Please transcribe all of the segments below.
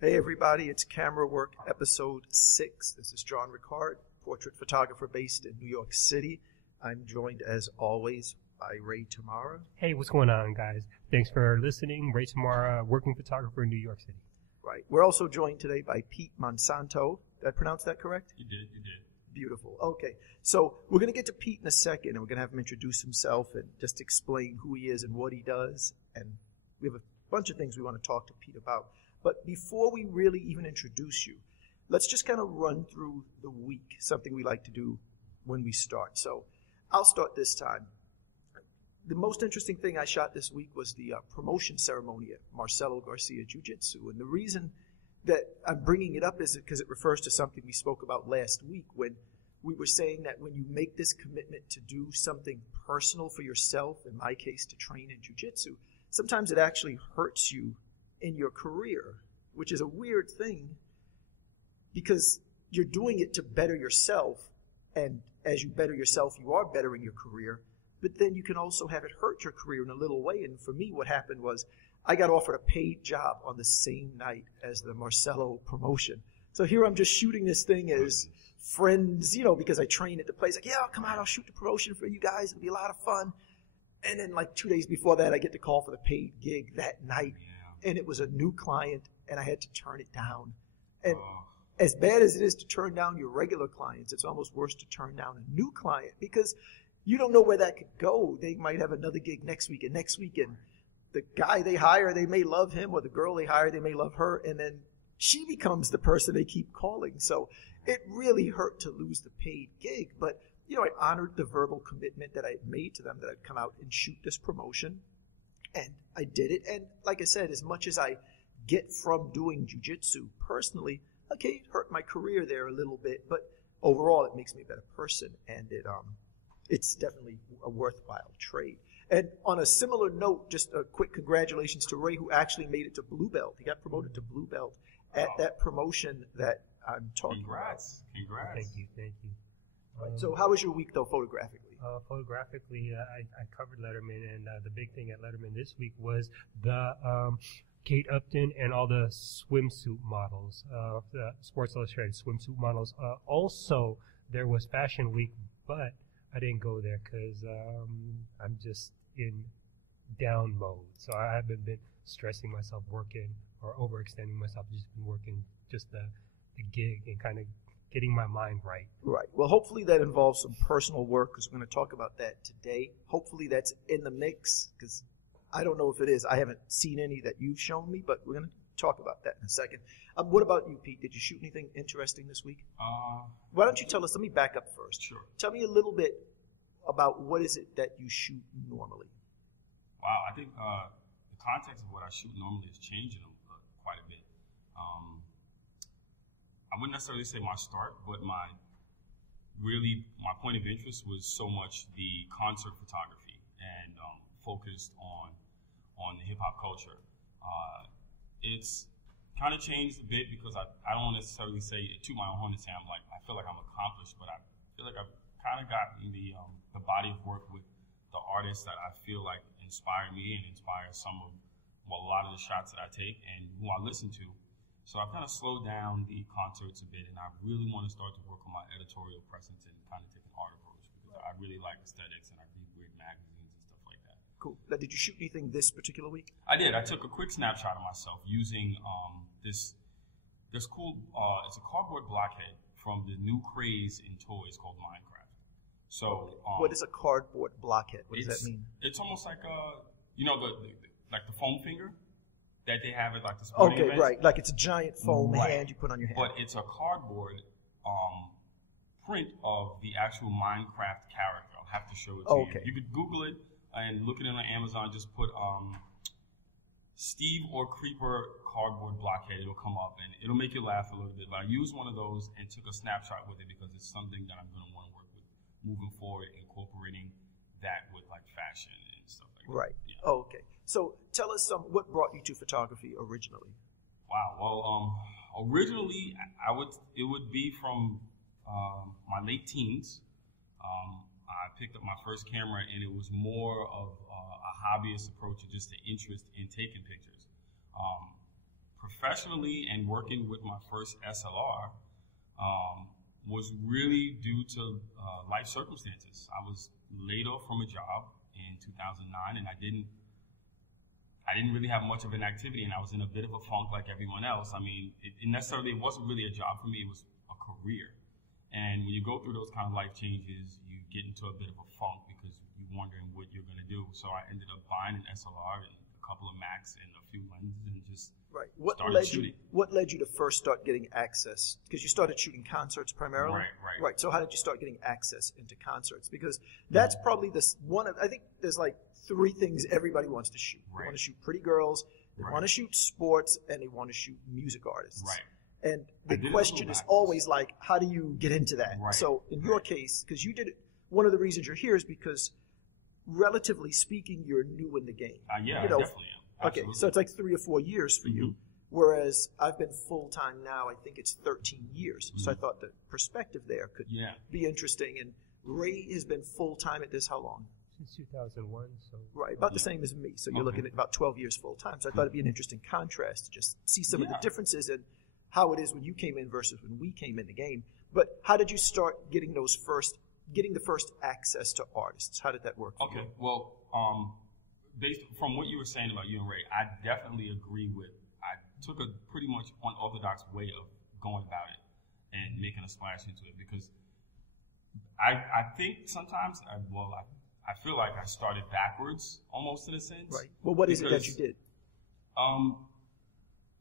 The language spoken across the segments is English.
Hey everybody, it's Camera Work episode 6. This is John Ricard, portrait photographer based in New York City. I'm joined as always by Ray Tamarra. Hey, what's going on, guys? Thanks for listening. Ray Tamarra, working photographer in New York City. Right. We're also joined today by Pete Monsanto. Did I pronounce that correct? You did. Beautiful. Okay. So we're going to get to Pete in a second, and we're going to have him introduce himself and just explain who he is and what he does. And we have a bunch of things we want to talk to Pete about. But before we really even introduce you, let's just kind of run through the week, something we like to do when we start. So I'll start this time. The most interesting thing I shot this week was the promotion ceremony at Marcelo Garcia Jiu-Jitsu. And the reason that I'm bringing it up is because it refers to something we spoke about last week when we were saying that when you make this commitment to do something personal for yourself, in my case to train in jiu-jitsu, sometimes it actually hurts you in your career, which is a weird thing because you're doing it to better yourself, and as you better yourself, you are bettering your career, but then you can also have it hurt your career in a little way. And for me, what happened was I got offered a paid job on the same night as the Marcelo promotion. So here I'm just shooting this thing as friends, because I train at the place. Like, yeah, I'll come out, I'll shoot the promotion for you guys. It'll be a lot of fun. And then like 2 days before that, I get the call for the paid gig that night. And it was a new client, and I had to turn it down. And as bad as it is to turn down your regular clients, it's almost worse to turn down a new client because you don't know where that could go. They might have another gig next week, and the guy they hire, they may love him, or the girl they hire, they may love her, and then she becomes the person they keep calling. So it really hurt to lose the paid gig. But, I honored the verbal commitment that I had made to them that I'd come out and shoot this promotion. And I did it. And like I said, as much as I get from doing jiu-jitsu personally, okay, it hurt my career there a little bit, but overall it makes me a better person. And it's definitely a worthwhile trade. And on a similar note, just a quick congratulations to Ray, who actually made it to blue belt. He got promoted to blue belt at that promotion that I'm talking about. Congrats. Thank you. Right. So how was your week, though, photographically? Photographically, I covered Letterman, and the big thing at Letterman this week was the Kate Upton and all the swimsuit models, the Sports Illustrated swimsuit models. Also, there was Fashion Week, but I didn't go there because I'm just in down mode. So I haven't been stressing myself working or overextending myself. I've just been working just the gig and kind of getting my mind right. Right. Well, hopefully that involves some personal work because we're going to talk about that today. Hopefully that's in the mix because I don't know if it is. I haven't seen any that you've shown me, but we're going to talk about that in a second. What about you, Pete? Did you shoot anything interesting this week? Why don't you tell us? Let me back up first. Sure. Tell me a little bit about what is it that you shoot normally. Wow, I think the context of what I shoot normally is changing quite a bit. I wouldn't necessarily say my start, but my point of interest was so much the concert photography and focused on the hip hop culture. It's kind of changed a bit because I don't necessarily say to my own horn to say I feel like I'm accomplished, but I feel like I've kind of gotten the body of work with the artists that I feel like inspire me and inspire a lot of the shots that I take and who I listen to. So I've kind of slowed down the concerts a bit, and I really want to start to work on my editorial presence and kind of take an art approach because I really like aesthetics and I read weird magazines and stuff like that. Cool. Now, did you shoot anything this particular week? I did. I took a quick snapshot of myself using this cool, it's a cardboard blockhead from the new craze in toys called Minecraft. So what is a cardboard blockhead? What does that mean? It's almost like the foam finger that they have at like the sporting events. Right. Like it's a giant foam hand you put on your hand. But it's a cardboard print of the actual Minecraft character. I'll have to show it to you. You could Google it and look it in on Amazon. Just put Steve or Creeper cardboard blockhead. It'll come up and it'll make you laugh a little bit. But I used one of those and took a snapshot with it because it's something that I'm going to want to work with moving forward, incorporating that with like fashion and stuff like that. Right. Yeah. Okay. So tell us what brought you to photography originally? Wow. Well, originally it would be from my late teens. I picked up my first camera, and it was more of a hobbyist approach, or just an interest in taking pictures. professionally and working with my first SLR was really due to life circumstances. I was laid off from a job in 2009, and I didn't really have much of an activity, and I was in a bit of a funk like everyone else. I mean, it wasn't really a job for me, it was a career. And when you go through those kind of life changes, you get into a bit of a funk because you're wondering what you're going to do. So I ended up buying an SLR and a couple of Macs and a few lenses and just started shooting. What led you to first start getting access? Because you started shooting concerts primarily? Right. So how did you start getting access into concerts? Because that's probably I think there's like 3 things everybody wants to shoot. They want to shoot pretty girls, they want to shoot sports, and they want to shoot music artists. Right. And the question is always like, how do you get into that? Right. So in your case, because you did it, one of the reasons you're here is because, relatively speaking, you're new in the game. I definitely am. Absolutely. Okay, so it's like 3 or 4 years for you, whereas I've been full-time now, I think it's 13 years. So I thought the perspective there could be interesting. And Ray has been full-time at this how long? Since 2001. So right, about the same as me. So you're looking at about 12 years full-time. So I thought it'd be an interesting contrast to just see some of the differences in how it is when you came in versus when we came in the game. But how did you start getting the first access to artists? How did that work? Okay, well, based from what you were saying about you and Ray, I definitely agree with. I took a pretty much unorthodox way of going about it and making a splash into it because I think sometimes I feel like I started backwards almost in a sense. Right. Well, what is it that you did?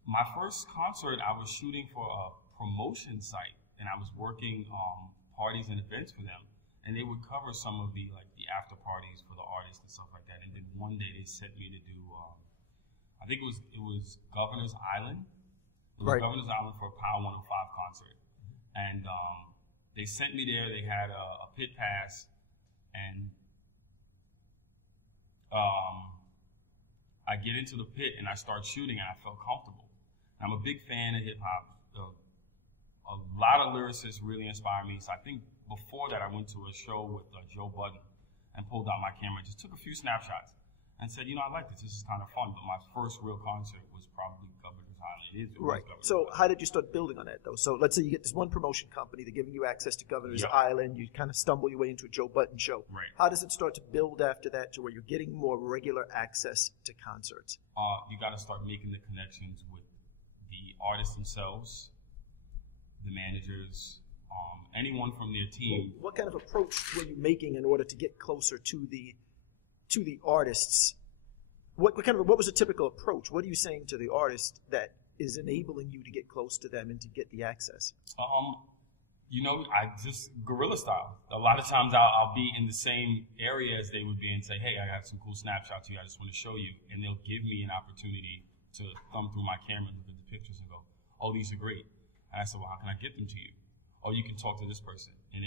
My first concert, I was shooting for a promotion site, and I was working parties and events for them, and they would cover some of the after parties for the artists and stuff like that. And then one day they sent me to do, I think it was Governor's Island. It was Governor's Island for a Power 105 concert, and they sent me there. They had a pit pass, and I get into the pit and I start shooting, and I felt comfortable. I'm a big fan of hip hop. A lot of lyricists really inspire me. So I think before that, I went to a show with Joe Budden and pulled out my camera, just took a few snapshots, and said, I like this. This is kind of fun. But my first real concert was probably Governor's Island. Right. So how did you start building on that, though? So let's say you get this one promotion company, they're giving you access to Governor's Island. You kind of stumble your way into a Joe Budden show. Right. How does it start to build after that to where you're getting more regular access to concerts? You got to start making the connections with the artists themselves, the managers, anyone from their team. What kind of approach were you making in order to get closer to the artists? What was a typical approach? What are you saying to the artist that is enabling you to get close to them and to get the access? I just guerrilla style. A lot of times I'll be in the same area as they would be and say, hey, I got some cool snapshots here. I just want to show you. And they'll give me an opportunity to thumb through my camera and look at the pictures and go, oh, these are great. And I said, well, how can I get them to you? Oh, you can talk to this person. And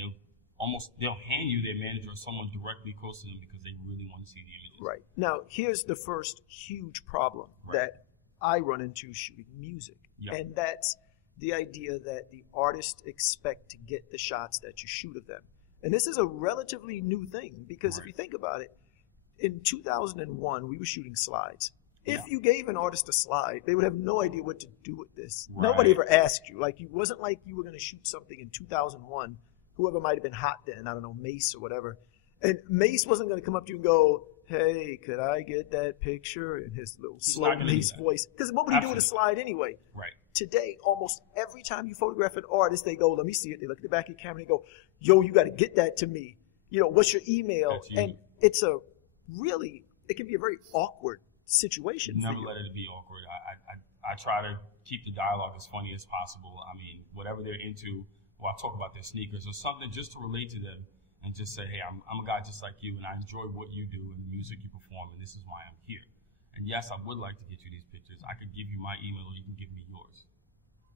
they'll hand you their manager or someone directly close to them because they really want to see the images. Right. Now, here's the first huge problem that I run into shooting music. Yep. And that's the idea that the artists expect to get the shots that you shoot of them. And this is a relatively new thing because if you think about it, in 2001, we were shooting slides. If you gave an artist a slide, they would have no idea what to do with this. Right. Nobody ever asked you. It wasn't like you were going to shoot something in 2001, whoever might have been hot then, I don't know, Mace or whatever. And Mace wasn't going to come up to you and go, hey, could I get that picture in his little slow Mace voice? Because what would he do with a slide anyway? Right. Today, almost every time you photograph an artist, they go, let me see it. They look at the back of your camera and they go, yo, you got to get that to me. What's your email? And it can be a very awkward situation. Never let it be awkward. I try to keep the dialogue as funny as possible. I mean, whatever they're into, or I talk about their sneakers or something just to relate to them and just say, hey, I'm a guy just like you and I enjoy what you do and the music you perform and this is why I'm here. And yes, I would like to get you these pictures. I could give you my email or you can give me yours.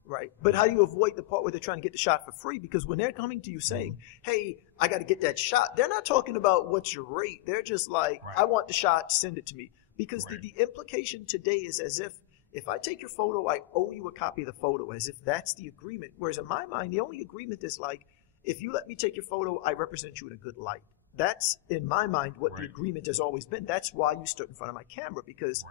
Right. But how do you avoid the part where they're trying to get the shot for free? Because when they're coming to you saying, hey, I got to get that shot, they're not talking about what's your rate. They're just like, I want the shot, send it to me. Because the implication today is as if I take your photo, I owe you a copy of the photo, as if that's the agreement. Whereas in my mind, the only agreement is like, if you let me take your photo, I represent you in a good light. That's, in my mind, what the agreement has always been. That's why you stood in front of my camera, because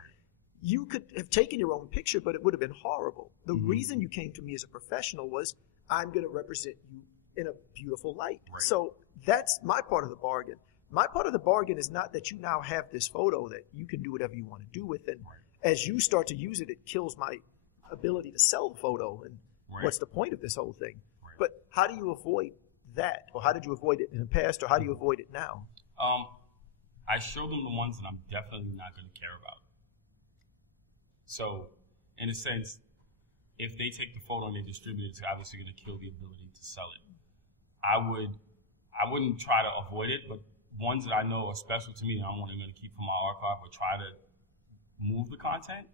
You could have taken your own picture, but it would have been horrible. The reason you came to me as a professional was I'm going to represent you in a beautiful light. Right. So that's my part of the bargain. My part of the bargain is not that you now have this photo that you can do whatever you want to do with it. Right. As you start to use it, it kills my ability to sell the photo. And what's the point of this whole thing? Right. But how do you avoid that? Or how did you avoid it in the past? Or how do you avoid it now? I show them the ones that I'm definitely not going to care about. So, in a sense, if they take the photo and they distribute it, it's obviously going to kill the ability to sell it. I wouldn't try to avoid it, but ones that I know are special to me that I'm only going to keep for my archive or try to move the content,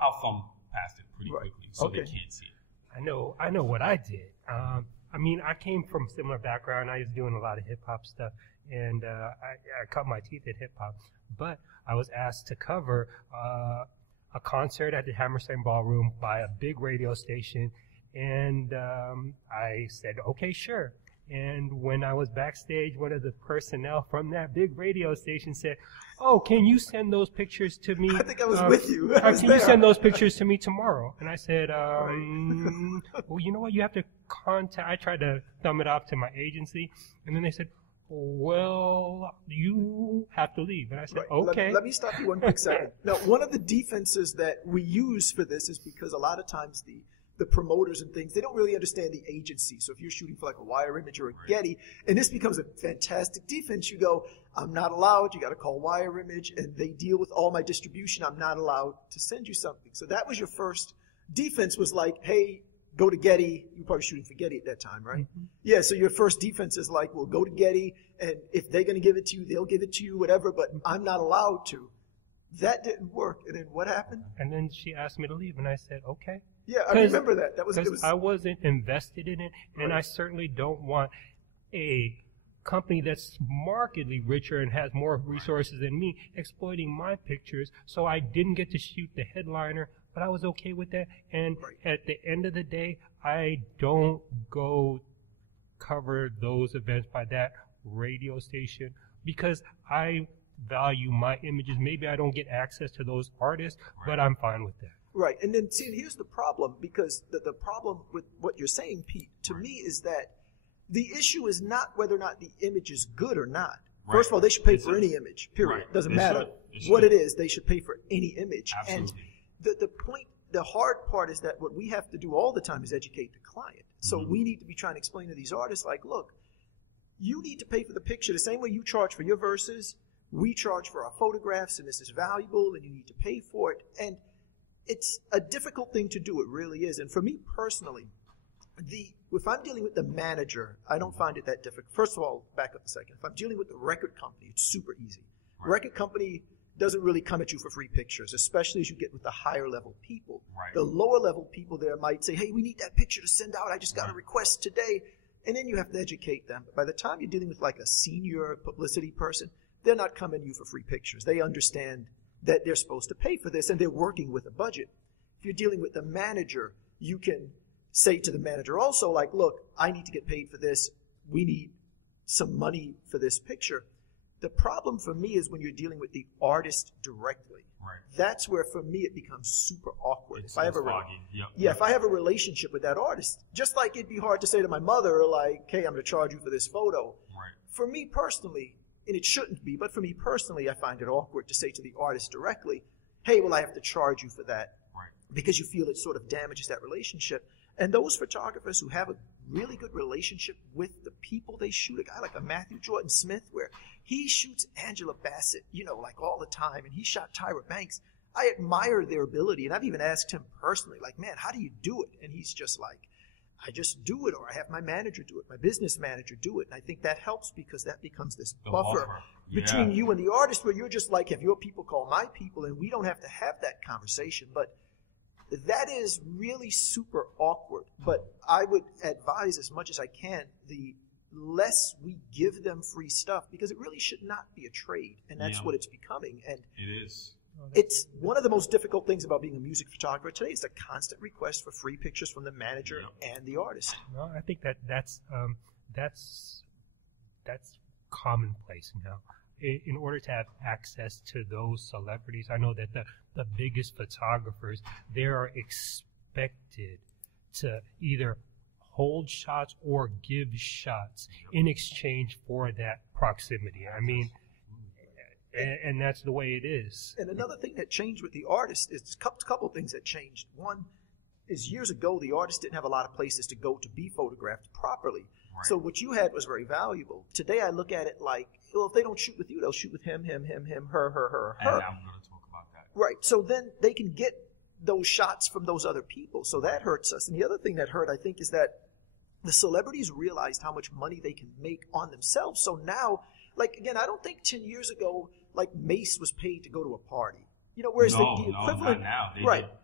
I'll thumb past it pretty quickly so they can't see it. I know what I did. I mean, I came from a similar background. I was doing a lot of hip hop stuff, and I cut my teeth at hip hop. But I was asked to cover a concert at the Hammerstein Ballroom by a big radio station, and I said, okay, sure. And when I was backstage, one of the personnel from that big radio station said, oh, can you send those pictures to me? I think I was with you. Can you send those pictures to me tomorrow? And I said, well, you know what? You have to contact. I tried to thumb it off to my agency, and then they said, well, you have to leave. And I said, okay. Let me stop you one quick second. Now, one of the defenses that we use for this is because a lot of times the promoters and things, they don't really understand the agency. So if you're shooting for like a Wire Image or a Getty, and this becomes a fantastic defense, you go, I'm not allowed, you got to call Wire Image, and they deal with all my distribution, I'm not allowed to send you something. So that was your first defense, was like, hey, go to Getty. You were probably shooting for Getty at that time, right? Mm-hmm. Yeah, so your first defense is like, well, go to Getty, and if they're going to give it to you, they'll give it to you, whatever, but I'm not allowed to. That didn't work. And then what happened? And then she asked me to leave, and I said, okay. Yeah, I remember that. That was I wasn't invested in it, and I certainly don't want a company that's markedly richer and has more resources than me exploiting my pictures. So I didn't get to shoot the headliner, but I was okay with that. And at the end of the day, I don't go cover those events by that radio station because I value my images. Maybe I don't get access to those artists, but I'm fine with that. Right. And then, see, here's the problem, because the problem with what you're saying, Pete, to me is that the issue is not whether or not the image is good or not. Right. First of all, they should pay for any image, period. Right. Doesn't matter what it is. They should pay for any image. Absolutely. And the hard part is that what we have to do all the time is educate the client. So we need to be trying to explain to these artists, like, look, you need to pay for the picture the same way you charge for your verses. We charge for our photographs, and this is valuable, and you need to pay for it. And it's a difficult thing to do. It really is. And for me personally, if I'm dealing with the manager, I don't find it that difficult. First of all, back up a second. If I'm dealing with the record company, it's super easy. Right. Record company doesn't really come at you for free pictures, especially as you get with the higher level people. Right. The lower level people there might say, hey, we need that picture to send out. I just got a request today. And then you have to educate them. But by the time you're dealing with like a senior publicity person, they're not coming to you for free pictures. They understand that they're supposed to pay for this, and they're working with a budget. If you're dealing with the manager, you can say to the manager also, like, look, I need to get paid for this. We need some money for this picture. The problem for me is when you're dealing with the artist directly. Right. That's where, for me, it becomes super awkward. If I have a relationship with that artist, just like it'd be hard to say to my mother, like, hey, I'm going to charge you for this photo. Right. For me personally, and it shouldn't be, but for me personally, I find it awkward to say to the artist directly, hey, well, I have to charge you for that. Right. Because you feel it sort of damages that relationship. And those photographers who have a really good relationship with the people they shoot, a guy like a Matthew Jordan Smith, where he shoots Angela Bassett, like all the time, and he shot Tyra Banks, I admire their ability. And I've even asked him personally, like, man, how do you do it? And he's just like, I just do it, or I have my manager do it, my business manager do it. And I think that helps because that becomes this buffer between you and the artist, where you're just like, have your people call my people, and we don't have to have that conversation. But that is really super awkward. But I would advise as much as I can, the less we give them free stuff, because it really should not be a trade. And that's what it's becoming. And it is. It's one of the most difficult things about being a music photographer today is the constant request for free pictures from the manager and the artist. No, I think that's commonplace now. in order to have access to those celebrities, I know that the biggest photographers, they are expected to either hold shots or give shots in exchange for that proximity. I mean, and that's the way it is. And another thing that changed with the artist is a couple things that changed. One is years ago, the artist didn't have a lot of places to go to be photographed properly. Right. So what you had was very valuable. Today I look at it like, well, if they don't shoot with you, they'll shoot with him, her. And I'm going to talk about that. Right. So then they can get those shots from those other people. So that hurts us. And the other thing that hurt, I think, is that the celebrities realized how much money they can make on themselves. So now, like, again, I don't think 10 years ago, like, Mace was paid to go to a party. You know, whereas the equivalent. Not now. They right. Get,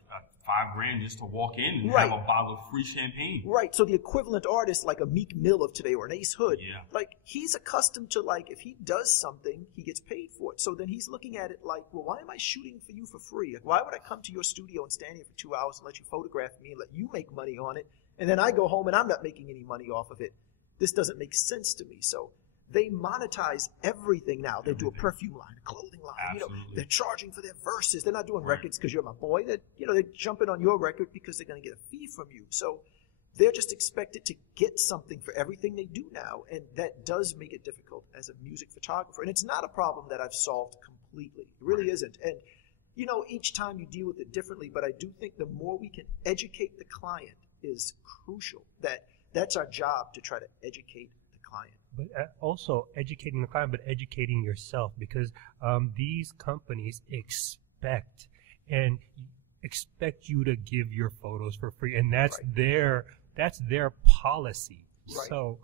$5,000 just to walk in and right. have a bottle of free champagne. Right. So the equivalent artist, like a Meek Mill of today or an Ace Hood, yeah. like, he's accustomed to, like, if he does something, he gets paid for it. So then he's looking at it like, well, why am I shooting for you for free? Like, why would I come to your studio and stand here for 2 hours and let you photograph me and let you make money on it? And then I go home and I'm not making any money off of it. This doesn't make sense to me. So they monetize everything now. They do a perfume line, a clothing line. Absolutely. You know, they're charging for their verses. They're not doing records because you're my boy. They're jumping on your record because they're going to get a fee from you. So they're just expected to get something for everything they do now. And that does make it difficult as a music photographer. And it's not a problem that I've solved completely. It really isn't. And, you know, each time you deal with it differently. But I do think the more we can educate the client is crucial. That's our job, to try to educate the client. But also educating the client, but educating yourself, because these companies expect you to give your photos for free, and that's their policy. Right. So,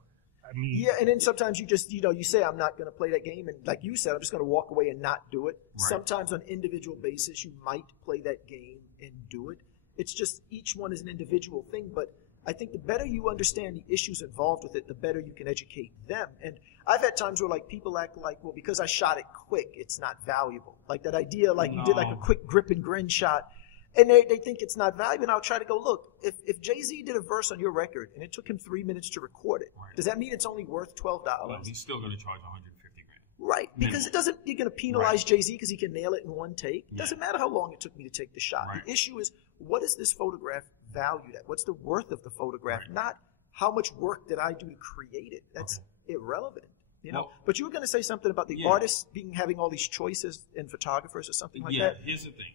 I mean, yeah, and then sometimes you just you say, I'm not going to play that game, and like you said, I'm just going to walk away and not do it. Right. Sometimes on an individual basis, you might play that game and do it. It's just each one is an individual thing, but I think the better you understand the issues involved with it, the better you can educate them. And I've had times where, like, people act like, well, because I shot it quick, it's not valuable. Like that idea, like you did like a quick grip and grin shot, and they think it's not valuable. And I'll try to go, look, if Jay-Z did a verse on your record and it took him 3 minutes to record it, does that mean it's only worth $12? Well, he's still going to charge $150,000. Right, because you're going to penalize Jay-Z because he can nail it in one take. It doesn't matter how long it took me to take the shot. Right. The issue is, what is this photograph valued at? What's the worth of the photograph? Right. Not how much work did I do to create it. That's irrelevant, you know. But you were going to say something about the artists having all these choices and photographers or something like that. Yeah, here's the thing.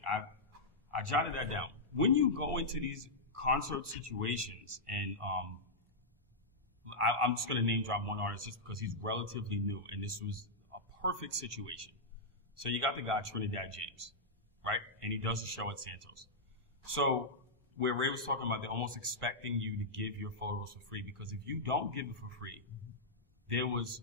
I jotted that down. When you go into these concert situations, and I'm just going to name drop one artist just because he's relatively new, and this was a perfect situation. So you got the guy Trinidad James, right? And he does a show at Santos. So where Ray was talking about, they're almost expecting you to give your photos for free, because if you don't give it for free, there was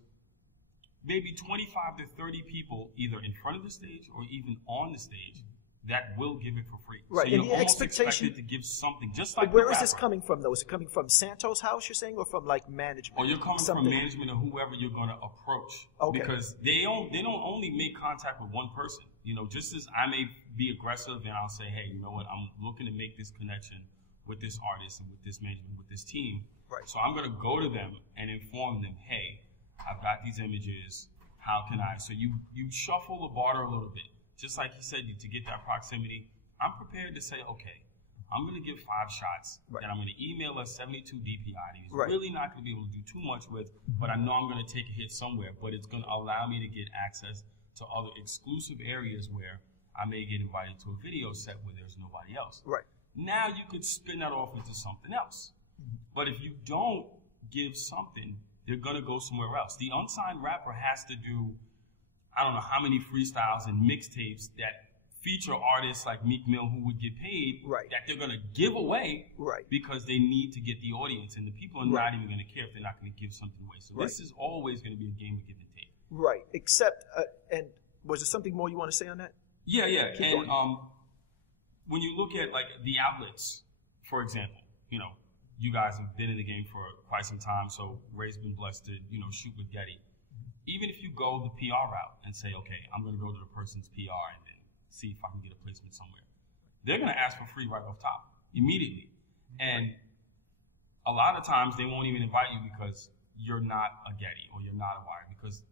maybe 25 to 30 people either in front of the stage or even on the stage that will give it for free. Right. So you're and the almost expectation expected to give something, just like where is this coming from, though? Is it coming from Santos' house, you're saying, or from, like, management? Or you're coming from management or whoever you're going to approach. Okay. Because they don't only make contact with one person. You know, just as I may be aggressive and I'll say, hey, you know what, I'm looking to make this connection with this artist and with this management, with this team. Right. So I'm going to go to them and inform them, hey, I've got these images. How can I? So you shuffle the barter a little bit. Just like he said, to get that proximity, I'm prepared to say, okay, I'm going to give 5 shots that I'm going to email a 72 DPI that he's really not going to be able to do too much with, but I know I'm going to take a hit somewhere, but it's going to allow me to get access to other exclusive areas where I may get invited to a video set where there's nobody else. Right. Now you could spin that off into something else. But if you don't give something, they're going to go somewhere else. The unsigned rapper has to do, I don't know how many freestyles and mixtapes that feature artists like Meek Mill who would get paid that they're going to give away because they need to get the audience. And the people are not even going to care if they're not going to give something away. So this is always going to be a game of give and take. Right. Except, and was there something more you want to say on that? Yeah. And when you look at, like, the outlets, for example, you know, you guys have been in the game for quite some time, so Ray's been blessed to, you know, shoot with Getty. Even if you go the PR route and say, okay, I'm going to go to the person's PR and then see if I can get a placement somewhere, they're going to ask for free right off top, immediately. And a lot of times they won't even invite you because you're not a Getty or you're not a Wire, because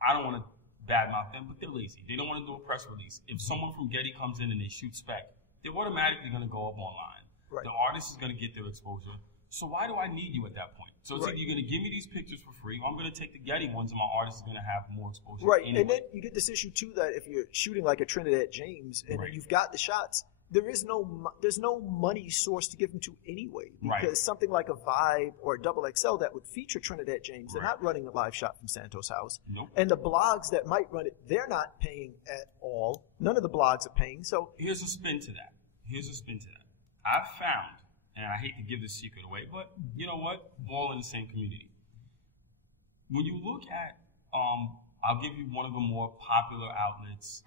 I don't want to badmouth them, but they're lazy. They don't want to do a press release. If someone from Getty comes in and they shoot spec, they're automatically going to go up online. Right. The artist is going to get their exposure. So why do I need you at that point? So it's Right. either you're going to give me these pictures for free, or I'm going to take the Getty ones, and my artist is going to have more exposure. Right, anyway. and then you get this issue too that if you're shooting like a Trinidad James and Right. you've got the shots, there's no money source to give them to anyway, because Right. something like a Vibe or a Double XL that would feature Trinidad James, they're Right. not running a live shot from Santos' house, Nope. and the blogs that might run it, they're not paying at all. None of the blogs are paying. So Here's a spin to that. I've found, and I hate to give this secret away, but you know what? We're all in the same community. When you look at, I'll give you one of the more popular outlets,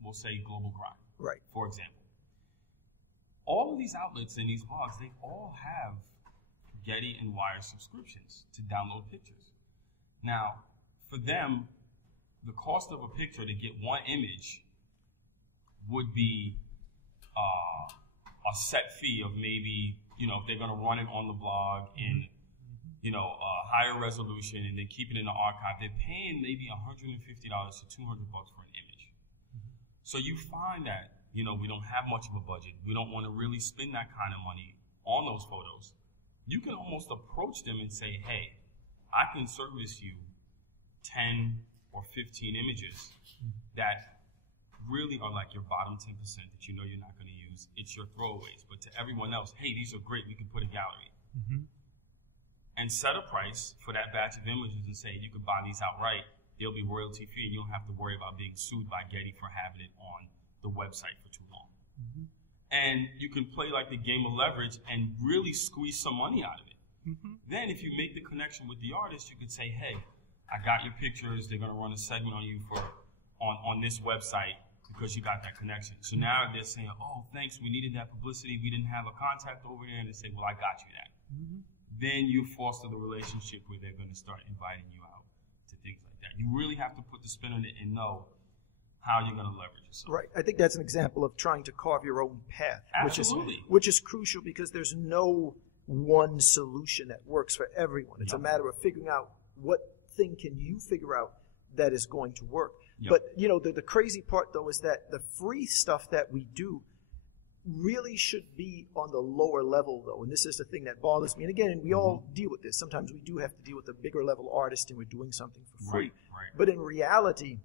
we'll say Global Grind, right, for example. All of these outlets and these blogs, they all have Getty and Wire subscriptions to download pictures. Now, for them, the cost of a picture to get one image would be a set fee of maybe, if they're going to run it on the blog in, a higher resolution and then keep it in the archive, they're paying maybe $150 to $200 for an image. So you find that, we don't have much of a budget. We don't want to really spend that kind of money on those photos. You can almost approach them and say, hey, I can service you 10 or 15 images that really are like your bottom 10% that you're not going to use. It's your throwaways. But to everyone else, hey, these are great. We can put a gallery. Mm-hmm. And set a price for that batch of images and say, you can buy these outright. They'll be royalty free, and you don't have to worry about being sued by Getty for having it on the website for too long. Mm-hmm. And you can play like the game of leverage and really squeeze some money out of it. Mm-hmm. Then if you make the connection with the artist, you could say, hey, I got your pictures. They're going to run a segment on you on this website because you got that connection. So now they're saying, oh, thanks, we needed that publicity. We didn't have a contact over there. And they say, well, I got you that. Mm-hmm. Then you foster the relationship where they're going to start inviting you out to things like that. You really have to put the spin on it and know how you're going to leverage yourself. right. I think that's an example of trying to carve your own path, Absolutely. which is crucial because there's no one solution that works for everyone. It's a Yep. matter of figuring out what thing can you figure out that is going to work. Yep. But the crazy part though is that the free stuff that we do really should be on the lower level though, and this is the thing that bothers me. And again, we all deal with this. Sometimes we do have to deal with a bigger level artist and we're doing something for free. Right. But in reality,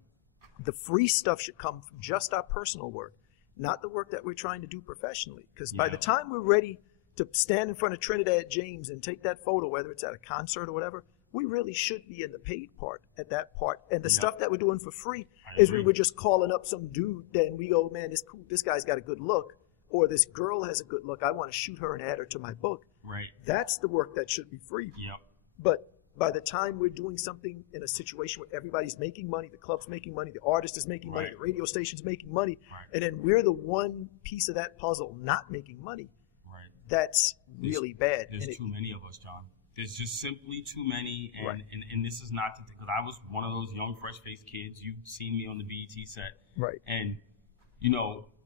the free stuff should come from just our personal work, not the work that we're trying to do professionally. Because by Yeah. the time we're ready to stand in front of Trinidad James and take that photo, whether it's at a concert or whatever, we really should be in the paid part at that part. And the Yeah. stuff that we're doing for free I is agree. we were just calling up some dude, then we go, man, this guy's got a good look, or this girl has a good look. I want to shoot her and add her to my book. Right. That's the work that should be free. Yep. But by the time we're doing something in a situation where everybody's making money, the club's making money, the artist is making money, Right. the radio station's making money, Right. and then we're the one piece of that puzzle not making money, Right. that's really bad. There's And it- too many of us, John. There's just simply too many, and, Right. and this is not because I was one of those young, fresh-faced kids. You've seen me on the BET set, right. and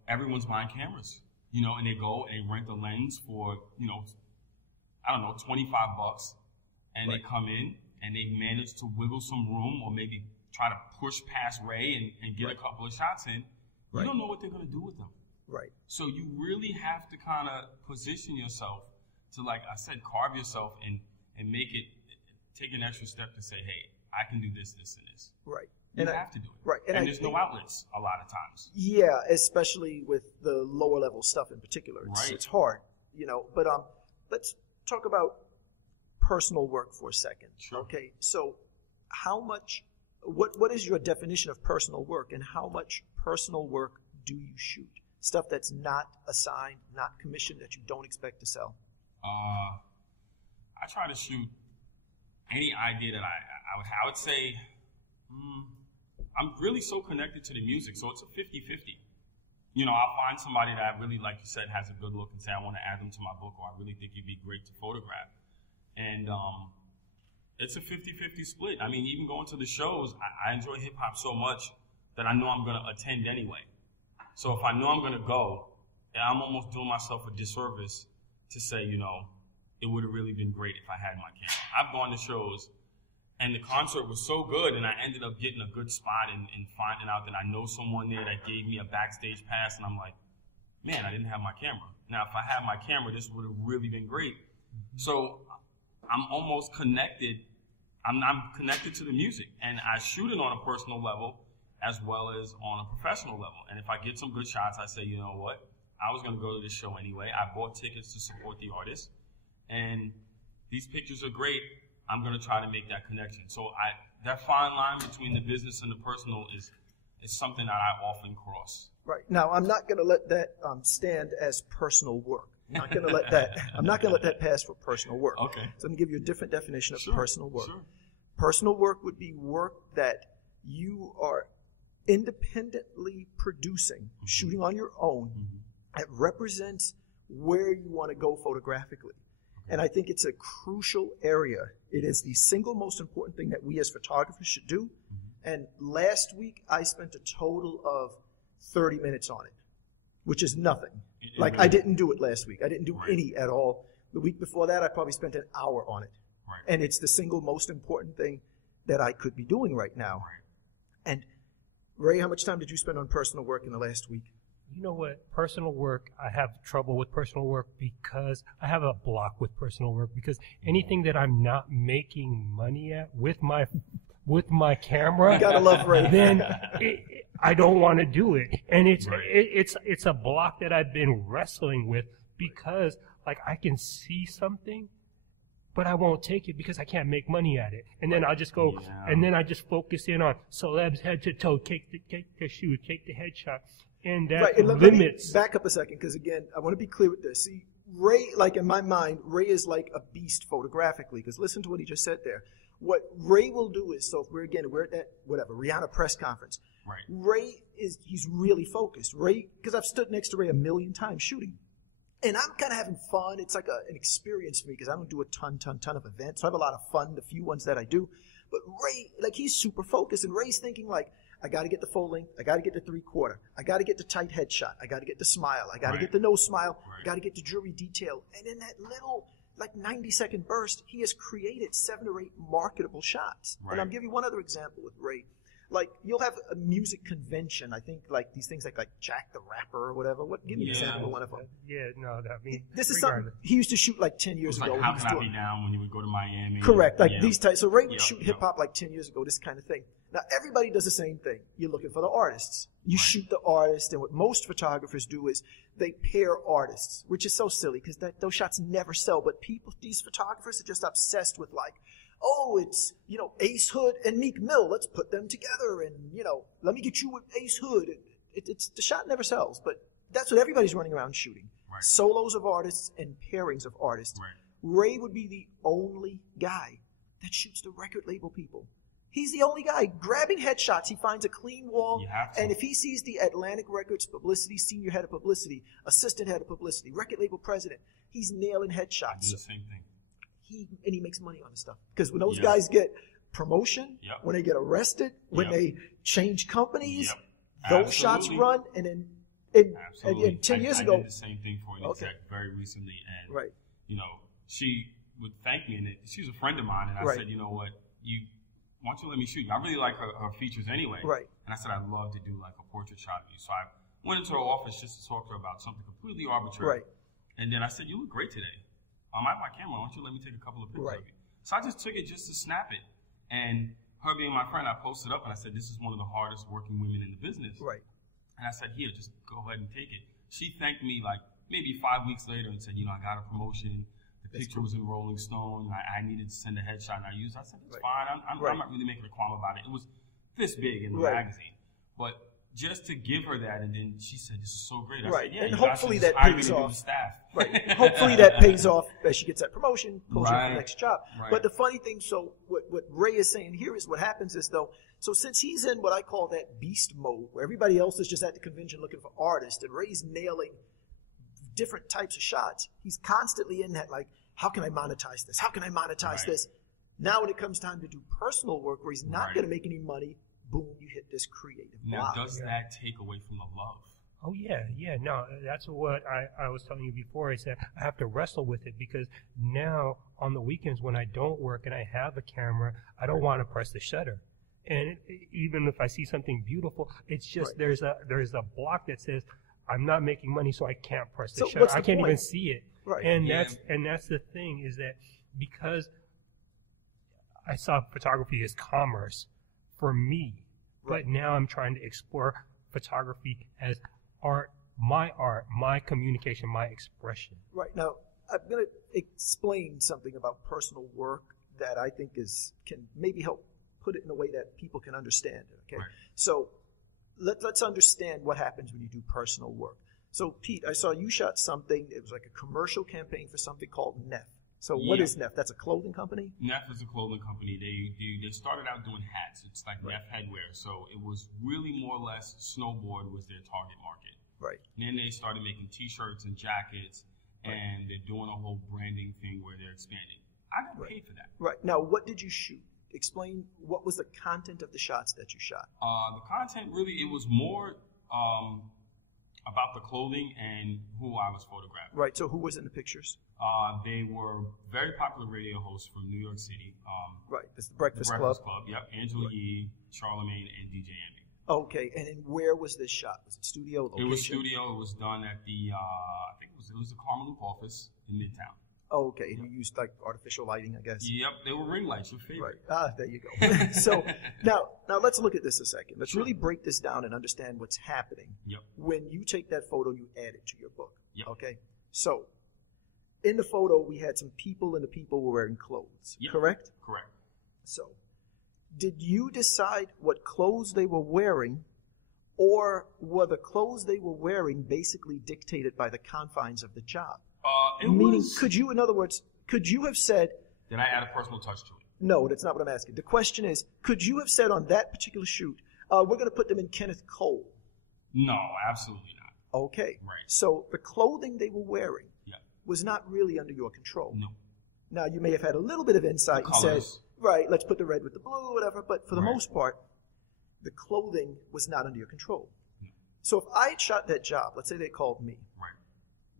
everyone's buying cameras, and they go and they rent a lens for I don't know, $25, and Right. they come in and they manage to wiggle some room or maybe try to push past Ray and get Right. a couple of shots in. Right. You don't know what they're going to do with them. Right. So you really have to kind of position yourself to, like I said, carve yourself and make it, take an extra step to say, hey, I can do this, this, and this. Right. You And have to do it. right. And I there's think- no outlets a lot of times. Yeah, especially with the lower level stuff in particular. Right. It's hard, But let's talk about personal work for a second. Sure. Okay, so what is your definition of personal work, and how much personal work do you shoot? Stuff that's not assigned, not commissioned, that you don't expect to sell. I try to shoot any idea that I would say, I'm really so connected to the music, so it's a 50-50. I'll find somebody that I really, like you said, has a good look and say, I want to add them to my book, or I really think you'd be great to photograph. And it's a 50-50 split. I mean, even going to the shows, I enjoy hip-hop so much that I know I'm going to attend anyway. So if I know I'm going to go, I'm almost doing myself a disservice to say, it would have really been great if I had my camera. I've gone to shows And the concert was so good, and I ended up getting a good spot and finding out that I know someone there that gave me a backstage pass, and I'm like, man, I didn't have my camera. Now, if I had my camera, this would have really been great. So I'm almost connected. I'm connected to the music, and I shoot it on a personal level as well as on a professional level. And if I get some good shots, I say, you know what? I was going to go to this show anyway. I bought tickets to support the artist, and these pictures are great. I'm going to try to make that connection. So that fine line between the business and the personal is something that I often cross. Right. Now, I'm not going to let that stand as personal work. I'm not going to let that pass for personal work. Okay. So I'm going to give you a different definition of personal work. Sure. Personal work would be work that you are independently producing, shooting on your own, that represents where you want to go photographically. And I think it's a crucial area. It is the single most important thing that we as photographers should do. And last week, I spent a total of 30 minutes on it, which is nothing. Like, I didn't do it last week. I didn't do any at all. The week before that, I probably spent an hour on it. Right. And it's the single most important thing that I could be doing right now. Right. And Ray, how much time did you spend on personal work in the last week? You know what? Personal work, I have trouble with personal work because I have a block with personal work because anything that I'm not making money at with my camera, You gotta love Ray. then I don't want to do it. And it's a block that I've been wrestling with because like I can see something, but I won't take it because I can't make money at it. And then I'll just go, and then I just focus in on celebs head to toe, take the shoot, take the headshot. And that and let me back up a second, because again, I want to be clear with this. See, Ray, like in my mind, Ray is like a beast photographically, because listen to what he just said there. What Ray will do is, so if we're at that, Rihanna press conference. Right. Ray he's really focused. Ray, because I've stood next to Ray a million times shooting. And I'm kind of having fun. It's like an experience for me, because I don't do a ton of events. So I have a lot of fun, the few ones that I do. But Ray, like, he's super focused, and Ray's thinking like, I got to get the full length. I got to get the 3/4. I got to get the tight headshot. I got to get the smile. I got to get the no smile. I got to get the jewelry detail. And in that little, like 90-second burst, he has created 7 or 8 marketable shots. Right. And I'll give you one other example with Ray. Like, you'll have a music convention. I think like these things like Jack the Rapper or whatever. Give me an example of one of them. This is something he used to shoot like 10 years ago. Like, how can I be down when you would go to Miami? Correct. Like these types. So Ray would shoot hip hop like 10 years ago. This kind of thing. Now everybody does the same thing. You're looking for the artists. You shoot the artist, and what most photographers do is they pair artists, which is so silly because those shots never sell. But these photographers are just obsessed with like, oh, it's, Ace Hood and Meek Mill. Let's put them together, and, let me get you with Ace Hood. It's the shot never sells, but that's what everybody's running around shooting. Right. Solos of artists and pairings of artists. Right. Ray would be the only guy that shoots the record label people. He's the only guy grabbing headshots. He finds a clean wall, and if he sees the Atlantic Records publicity, senior head of publicity, assistant head of publicity, record label president, he's nailing headshots. I do the same thing. He makes money on the stuff. Because when those guys get promotion, when they get arrested, when they change companies, those shots run. And then and 10 years ago. I did the same thing for an exec very recently. And, she would thank me. And she's a friend of mine. And I said, you know what, why don't you let me shoot you? I really like her features anyway. Right. And I said, I'd love to do like a portrait shot of you. So I went into her office just to talk to her about something completely arbitrary. Right. And then I said, you look great today. I have my camera. Why don't you let me take a couple of pictures of you? So I just took it just to snap it. And her being my friend, I posted up and I said, this is one of the hardest working women in the business. Right. And I said, here, just go ahead and take it. She thanked me like maybe 5 weeks later and said, I got a promotion. The picture was in Rolling Stone. I needed to send a headshot and I used it. I said, that's fine. I'm not really making a qualm about it. It was this big in the magazine. But just to give her that, and then she said, this is so great. I said, and hopefully that pays off. Right. Hopefully that pays off as she gets that promotion, pulls her for the next job. Right. But the funny thing, so what Ray is saying here is what happens is though, so since he's in what I call that beast mode, where everybody else is just at the convention looking for artists, and Ray's nailing different types of shots, he's constantly in that like, how can I monetize this? How can I monetize this? Now when it comes time to do personal work where he's not going to make any money, boom, you hit this creative block. Now, does that take away from the love Oh, yeah. No, that's what I was telling you before. I said I have to wrestle with it because now on the weekends when I don't work and I have a camera, I don't want to press the shutter. And even if I see something beautiful, it's just there's a block that says I'm not making money, so I can't press the shutter. I can't even see it. Right. And that's the thing, is that because I saw photography as commerce for me, but now I'm trying to explore photography as art, my communication, my expression. Right. Now, I'm going to explain something about personal work that I think can maybe help put it in a way that people can understand it. Okay. Right. So let's understand what happens when you do personal work. So, Pete, I saw you shot something. It was like a commercial campaign for something called Neff. So what is Neff? That's a clothing company? Neff is a clothing company. They started out doing hats. It's like Neff headwear. So it was really more or less snowboard was their target market. Right. And then they started making T-shirts and jackets, and they're doing a whole branding thing where they're expanding. I got paid for that. Right. Now, what did you shoot? Explain what was the content of the shots that you shot? The content really, it was more about the clothing and who I was photographing. Right. So who was in the pictures? They were very popular radio hosts from New York City. Right. It's the Breakfast the Club. Breakfast Club. Yep. Angela Yee, Charlemagne, and DJ Envy. Okay. And then where was this shot? Was it studio, location? It was studio. It was done at the, I think it was the Carmeloop office in Midtown. Oh, okay. And you used like artificial lighting, I guess? Yep. They were ring lights, your favorite. Right. There you go. So now let's look at this a second. Let's really break this down and understand what's happening. Yep. When you take that photo, you add it to your book. Yep. Okay. So in the photo, we had some people, and the people were wearing clothes. Yep. Correct? Correct. So did you decide what clothes they were wearing, or were the clothes they were wearing basically dictated by the confines of the job? Meaning, in other words, could you have said... Did I add a personal touch to it? No, that's not what I'm asking. The question is, could you have said on that particular shoot, we're going to put them in Kenneth Cole? No, absolutely not. Okay. Right. So the clothing they were wearing was not really under your control. No. Now, you may have had a little bit of insight and said, right, let's put the red with the blue, whatever, but for the most part, the clothing was not under your control. No. So if I had shot that job, let's say they called me,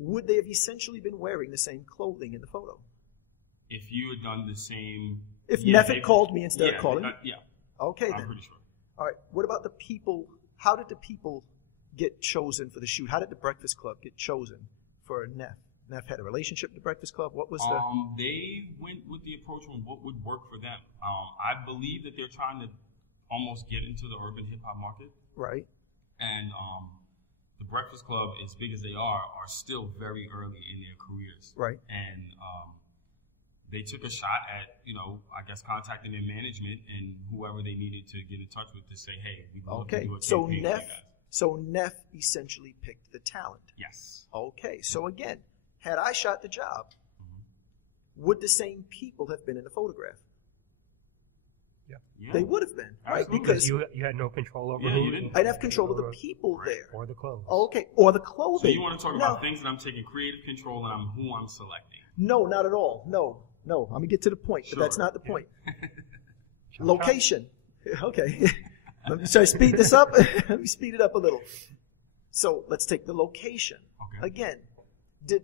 would they have essentially been wearing the same clothing in the photo? If you had done the same... If Neff had called me instead of calling me? Yeah. Okay, then. I'm pretty sure. All right. What about the people? How did the people get chosen for the shoot? How did the Breakfast Club get chosen for Neff? Neff had a relationship with the Breakfast Club? What was They went with the approach on what would work for them. I believe that they're trying to almost get into the urban hip-hop market. Right. And... the Breakfast Club, as big as they are still very early in their careers. Right. And they took a shot at, I guess contacting their management and whoever they needed to get in touch with to say, hey, we'd love to do a campaign for you guys. So Neff essentially picked the talent. Yes. Okay. So again, had I shot the job, would the same people have been in the photograph? Yeah. They would have been, right? Because you had no control over who. You didn't. I'd have control of the people there. Or the clothes. Okay, or the clothing. So you want to talk about things that I'm taking creative control and who I'm selecting? No, not at all. No. I'm going to get to the point, but that's not the point. Location. Okay. Should I speed this up? Let me speed it up a little. So let's take the location. Okay. Again, did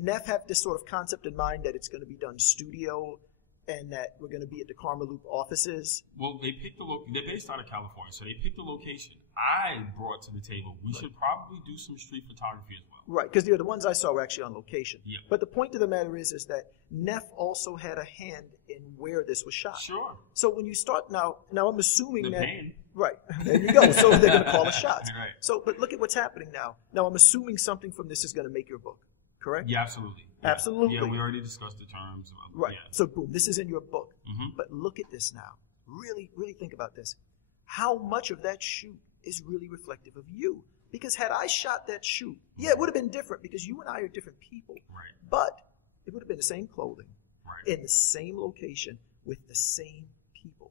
Neff have this sort of concept in mind that it's going to be done studio and that we're going to be at the Carmeloop offices? Well, they picked they're based out of California, so they picked the location. I brought to the table, we should probably do some street photography as well. Right, because the ones I saw were actually on location. Yeah. But the point of the matter is that Neff also had a hand in where this was shot. Sure. So when you start now I'm assuming the that... pain. Right, there you go. So they're going to call the shots. Right. So, but look at what's happening now. Now I'm assuming something from this is going to make your book, correct? Yeah, absolutely. Absolutely. Yeah, we already discussed the terms. Right. Yeah. So boom, this is in your book. Mm-hmm. But look at this now. Really, really think about this. How much of that shoot is really reflective of you? Because had I shot that shoot, it would have been different because you and I are different people. Right. But it would have been the same clothing, right, in the same location with the same people.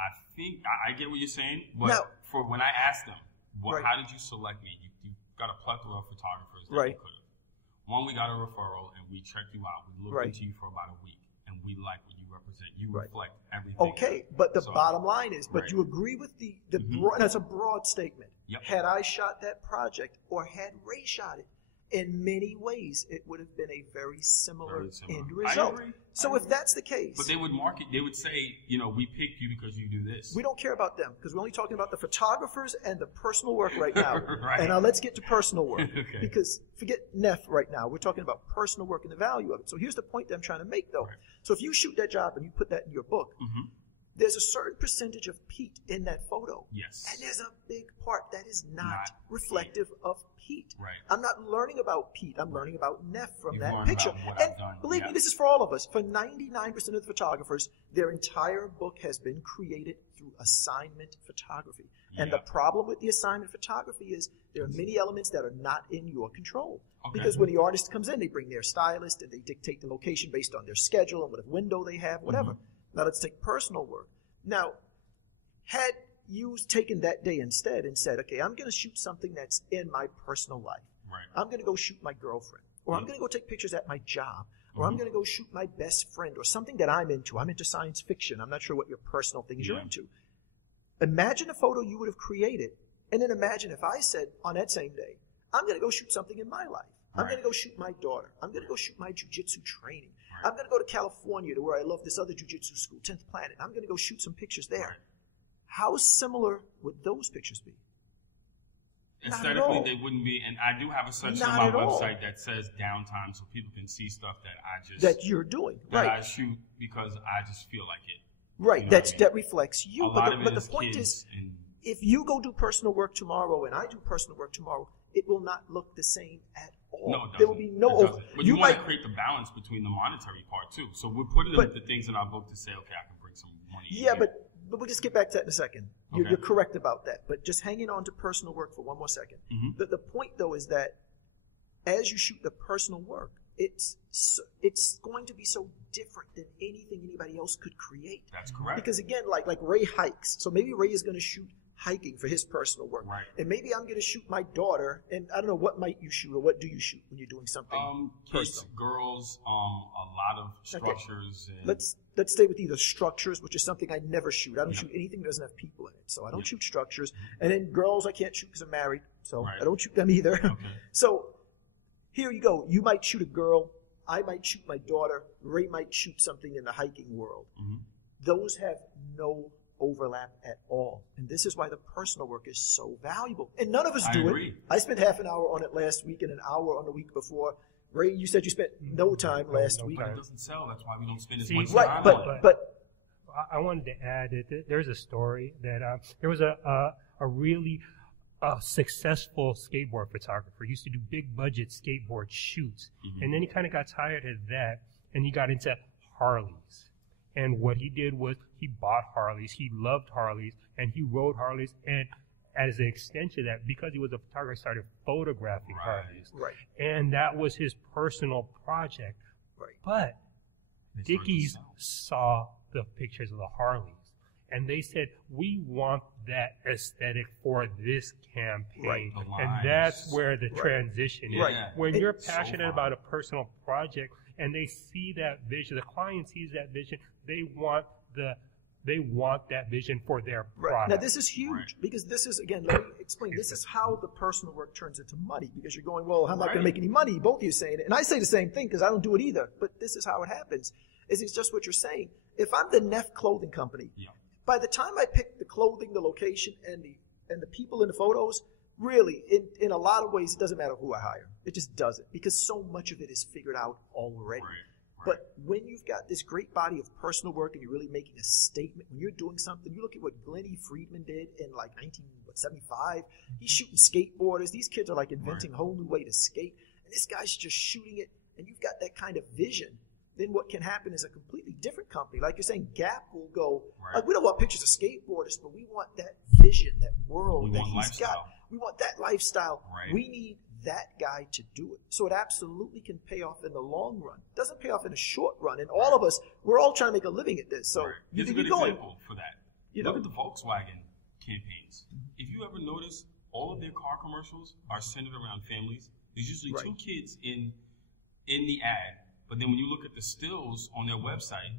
I think I get what you're saying, but now, for when I asked them, how did you select me? You got a plethora of photographers that you could have. One, we got a referral, and we checked you out. We looked into you for about a week, and we like what you represent. You Right. reflect everything. Okay, but the So- bottom line is, but Right. you agree with the Mhm. that's a broad statement. Yep. Had I shot that project or had Ray shot it, in many ways, it would have been a very similar end I result. agree. So I if agree. that's the case, But they would market. They would say, we picked you because you do this. we don't care about them because we're only talking about the photographers and the personal work right now. Right. And now let's get to personal work. Okay. Because forget Neff right now. We're talking about personal work and the value of it. So here's the point that I'm trying to make, though. Right. So if you shoot that job and you put that in your book, Mhm. there's a certain percentage of Pete in that photo. Yes. And there's a big part that is not Not reflective of Pete. Right. I'm not learning about Pete. I'm learning about Neff from You've that learned picture. about what And I've done. believe Yeah. me, this is for all of us. For 99% of the photographers, their entire book has been created through assignment photography. And the Yeah. problem with the assignment photography is there are many elements that are not in your control. Okay. Because when the artist comes in, they bring their stylist and they dictate the location based on their schedule and what window they have, whatever. Mm-hmm. Now let's take personal work. Now, had you taken that day instead and said, okay, I'm going to shoot something that's in my personal life. Right. I'm going to go shoot my girlfriend, or I'm Yeah. going to go take pictures at my job, or I'm Mhm. going to go shoot my best friend, or something that I'm into. I'm into science fiction. I'm not sure what your personal things you're Yeah. into. Imagine a photo you would have created, and then imagine if I said on that same day, I'm going to go shoot something in my life. I'm Right. going to go shoot my daughter. I'm going to go shoot my jiu-jitsu training. Right. I'm going to go to California to where I love this other jiu-jitsu school, 10th Planet. I'm going to go shoot some pictures there. Right. How similar would those pictures be? Not at Aesthetically, all. they wouldn't be. And I do have a section Not on at my all. website that says downtime, so people can see stuff that I just That you're doing, that right? I shoot because I just feel like it. Right. You know That's what I mean? that reflects you. A But lot the, of but it the is point kids is, and if you go do personal work tomorrow and I do personal work tomorrow, it will not look the same at all. no, it there will doesn't. be no It over. doesn't. But You you want might to create the balance between the monetary part too. So we're putting But- the things in our book to say, okay, I can bring some money. in Yeah, here. but we'll just get back to that in a second. You're, Okay. you're correct about that. But just hanging on to personal work for one more second. Mhm. The point, though, is that as you shoot the personal work, it's going to be so different than anything anybody else could create. That's correct. Because again, like Ray hikes. So maybe Ray is going to shoot hiking for his personal work. Right. And maybe I'm going to shoot my daughter, and I don't know, what might you shoot or what do you shoot when you're doing something Kids, personal? girls, a lot of structures. And Let's stay with either structures, which is something I never shoot. I don't Yeah. shoot anything that doesn't have people in it. So I don't Yeah. shoot structures. And then girls I can't shoot because I'm married. So Right. I don't shoot them either. Okay. So here you go. You might shoot a girl. I might shoot my daughter. Ray might shoot something in the hiking world. Mhm. Those have no overlap at all. And this is why the personal work is so valuable. And none of us I do agree. it. I spent half an hour on it last week and an hour on the week before. Ray, you said you spent no time last no week. But time. it doesn't sell. That's why we don't spend as See, much Right, time but on it. but I wanted to add that there's a story that there was a really successful skateboard photographer. He used to do big budget skateboard shoots. Mhm. And then he kind of got tired of that and he got into Harleys. And what he did was he bought Harleys. He loved Harleys and he rode Harleys. And as an extension of that, because he was a photographer, he started photographing Right. Harleys. right, And that was his personal project. right. But They started to Dickies sell. saw the pictures of the Harleys, and they said, "We want that aesthetic for this campaign." Right. The And that's lines. where the Right. transition is. Right. When And you're so passionate far. about a personal project, and they see that vision, the client sees that vision, they want that vision for their Right. product. Now, this is huge Right. because this is, again, let me explain. This is how the personal work turns into money because you're going, well, I'm not going to Right. make any money. Both of you saying it. And I say the same thing because I don't do it either. But this is how it happens. It's just what you're saying. If I'm the Neff clothing company, Yeah. by the time I pick the clothing, the location, and the people in the photos, really, in a lot of ways, it doesn't matter who I hire. It just doesn't because so much of it is figured out already. Right. But when you've got this great body of personal work and you're really making a statement, when you're doing something, you look at what Glennie Friedman did in like 1975. He's shooting skateboarders. These kids are like inventing a whole new way to skate. And this guy's just shooting it. And you've got that kind of vision. Then what can happen is a completely different company. Like you're saying, Gap will go, Right. like, we don't want pictures of skateboarders, but we want that vision, that world We that want he's lifestyle. got. We want that lifestyle. Right. We need that guy to do it. So it absolutely can pay off in the long run. It doesn't pay off in a short run. And all of us, we're all trying to make a living at this. So Right. you Here's a can good be going. example for that. You Look know. at the Volkswagen campaigns. If you ever notice, all of their car commercials are centered around families. There's usually Right. two kids in the ad, But then when you look at the stills on their website,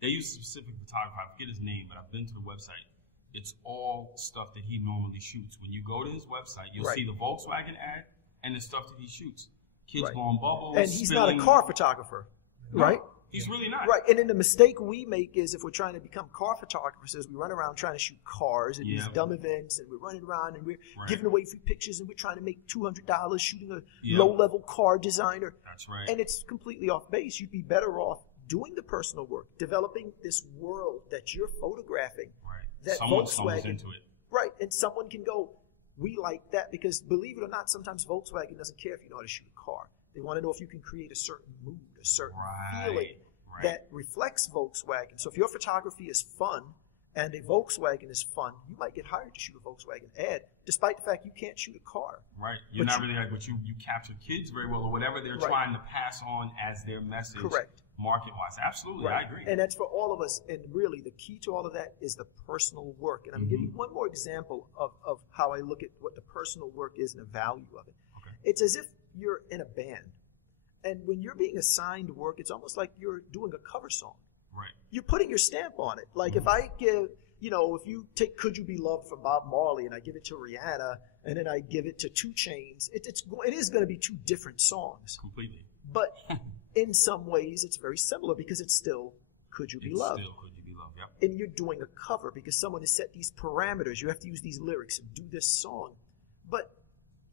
they use a specific photographer. I forget his name, but I've been to the website. It's all stuff that he normally shoots. When you go to his website, you'll see the Volkswagen ad and the stuff that he shoots. Kids blowing bubbles. And he's not a car photographer, right? He's really not. Right, and then the mistake we make is if we're trying to become car photographers is we run around trying to shoot cars and these dumb events, and we're running around and we're giving away free pictures, and we're trying to make $200 shooting a low-level car designer. That's right. And it's completely off base. You'd be better off doing the personal work, developing this world that you're photographing. Right. That someone stumbles into it. Right, and someone can go, we like that, because believe it or not, sometimes Volkswagen doesn't care if you know how to shoot a car. They want to know if you can create a certain mood, a certain feeling that reflects Volkswagen. So if your photography is fun and a Volkswagen is fun, you might get hired to shoot a Volkswagen ad, despite the fact you can't shoot a car. Right. You're not really like, but you capture kids very well, or whatever they're trying to pass on as their message. Correct. Market-wise. Absolutely, I agree. And that's for all of us. And really, the key to all of that is the personal work. And I'm going to give you one more example of how I look at what the personal work is and the value of it. Okay. It's as if you're in a band. And when you're being assigned work, it's almost like you're doing a cover song. Right. You're putting your stamp on it. Like if I give, if you take Could You Be Loved from Bob Marley and I give it to Rihanna and then I give it to 2 Chainz, it is going to be 2 different songs. Completely. But in some ways, it's very similar because it's still Could You Be Loved. Still Could You Be Loved, yep. And you're doing a cover because someone has set these parameters. You have to use these lyrics and do this song. But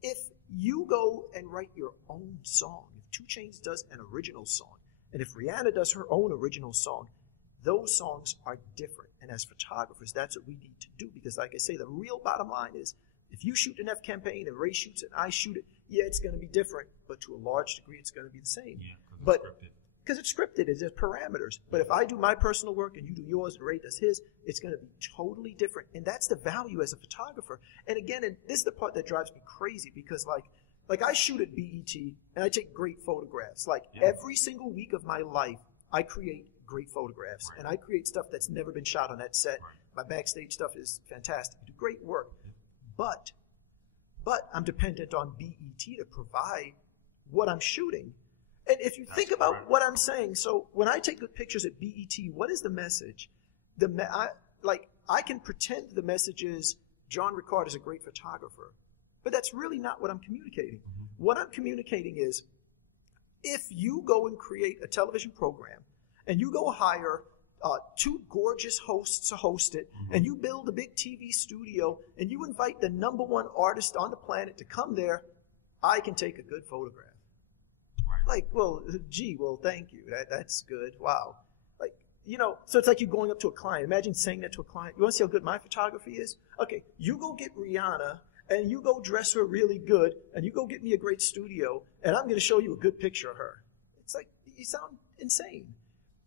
if you go and write your own song, if 2 Chainz does an original song, and if Rihanna does her own original song, those songs are different. And as photographers, that's what we need to do. Because like I say, the real bottom line is, if you shoot an F campaign and Ray shoots it and I shoot it, yeah, it's going to be different. But to a large degree, it's going to be the same. Yeah, because it's scripted. There's parameters. But if I do my personal work and you do yours and Ray does his, it's going to be totally different. And that's the value as a photographer. And again, and this is the part that drives me crazy because like I shoot at BET and I take great photographs. Like every single week of my life, I create great photographs. And I create stuff that's never been shot on that set. My backstage stuff is fantastic. I do great work. But I'm dependent on BET to provide what I'm shooting. And if you think about what I'm saying, so when I take good pictures at BET, what is the message? I can pretend the message is John Ricard is a great photographer, but that's really not what I'm communicating. What I'm communicating is if you go and create a television program and you go hire 2 gorgeous hosts to host it, and you build a big TV studio, and you invite the #1 artist on the planet to come there, I can take a good photograph. Like, well, thank you. That's good. Wow. So it's like you going up to a client. Imagine saying that to a client. You want to see how good my photography is? Okay, you go get Rihanna, and you go dress her really good, and you go get me a great studio, and I'm going to show you a good picture of her. It's like, you sound insane.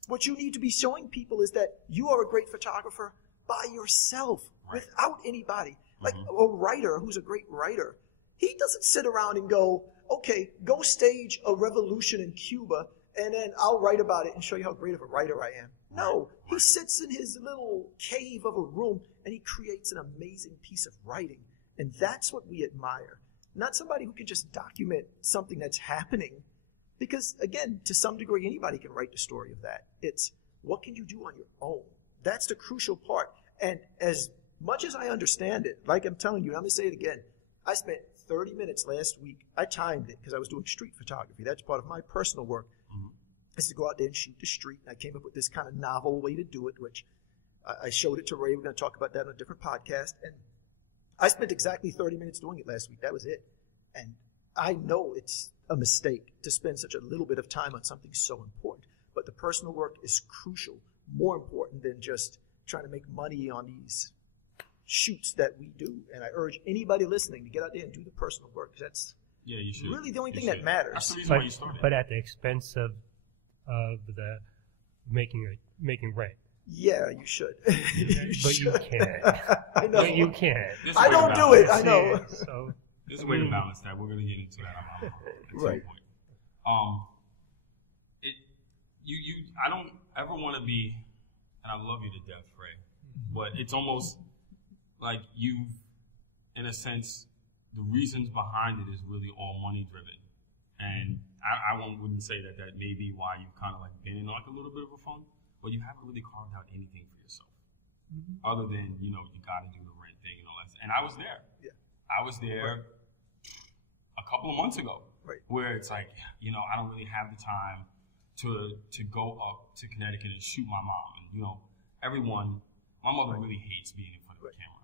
What you need to be showing people is that you are a great photographer by yourself, without anybody. Like a writer who's a great writer. He doesn't sit around and go, okay, go stage a revolution in Cuba, and then I'll write about it and show you how great of a writer I am. No, he sits in his little cave of a room, and he creates an amazing piece of writing. And that's what we admire. Not somebody who can just document something that's happening. Because, again, to some degree, anybody can write the story of that. It's what can you do on your own? That's the crucial part. And as much as I understand it, like I'm telling you, I'm going to say it again, I spent 30 minutes last week. I timed it because I was doing street photography. That's part of my personal work. Is to go out there and shoot the street. And I came up with this kind of novel way to do it, which I showed it to Ray. We're going to talk about that on a different podcast. And I spent exactly 30 minutes doing it last week. That was it. And I know it's a mistake to spend such a little bit of time on something so important. But the personal work is crucial, more important than just trying to make money on these shoots that we do. And I urge anybody listening to get out there and do the personal work. That's you should. Really the only thing that matters. That's the reason why you started. But at the expense of the making rent. Yeah, you should. You can't. I know. But you can't. I don't do it. I know. So there's a way to balance that. We're going to get into that at some point. I don't ever want to be, and I love you to death, Ray, but it's almost like you've, in a sense, the reasons behind it is really all money driven. And I wouldn't say that may be why you've kind of like been in like a little bit of a funk, but you haven't really carved out anything for yourself. Other than, you got to do the rent thing and all that. And I was there. Yeah. I was there a couple of months ago, where it's like, I don't really have the time to go up to Connecticut and shoot my mom. And, my mother really hates being in front of the camera.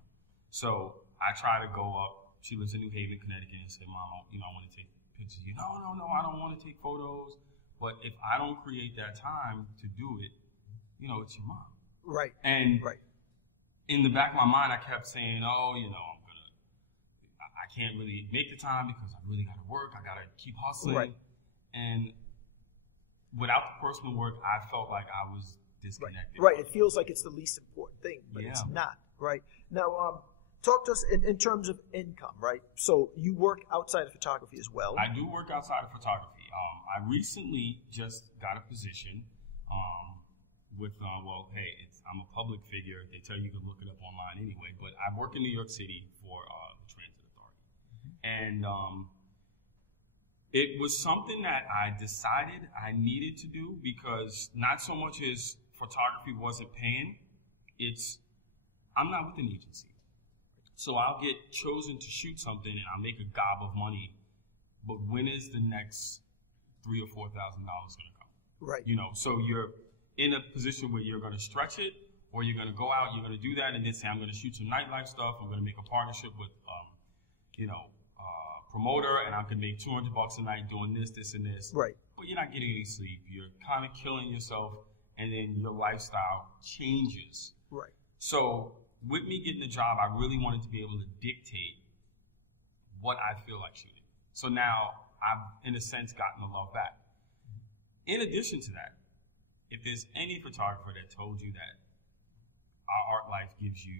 So I try to go up. She lives in New Haven, Connecticut, and say, Mom, I want to take pictures. No, I don't want to take photos. But if I don't create that time to do it, it's your mom. Right. And in the back of my mind, I kept saying, I can't really make the time because I really got to work. I got to keep hustling. Right. And without the personal work, I felt like I was disconnected. Right. It feels like it's the least important thing, but it's not. Right. Now, talk to us in terms of income, right? So you work outside of photography as well. I do work outside of photography. I recently just got a position with, I'm a public figure. They tell you to look it up online anyway, but I work in New York City for the Transit Authority. And it was something that I decided I needed to do because not so much as photography wasn't paying, I'm not with an agency. So I'll get chosen to shoot something and I'll make a gob of money, but when is the next $3,000 or $4,000 going to come? Right. So you're in a position where you're going to stretch it, or you're going to go out, you're going to do that, and then say, I'm going to shoot some nightlife stuff. I'm going to make a partnership with, promoter, and I could make $200 a night doing this, and this. Right. But you're not getting any sleep. You're kind of killing yourself, and then your lifestyle changes. Right. So with me getting the job, I really wanted to be able to dictate what I feel like shooting. So now I've, in a sense, gotten the love back. In addition to that, if there's any photographer that told you that our art life gives you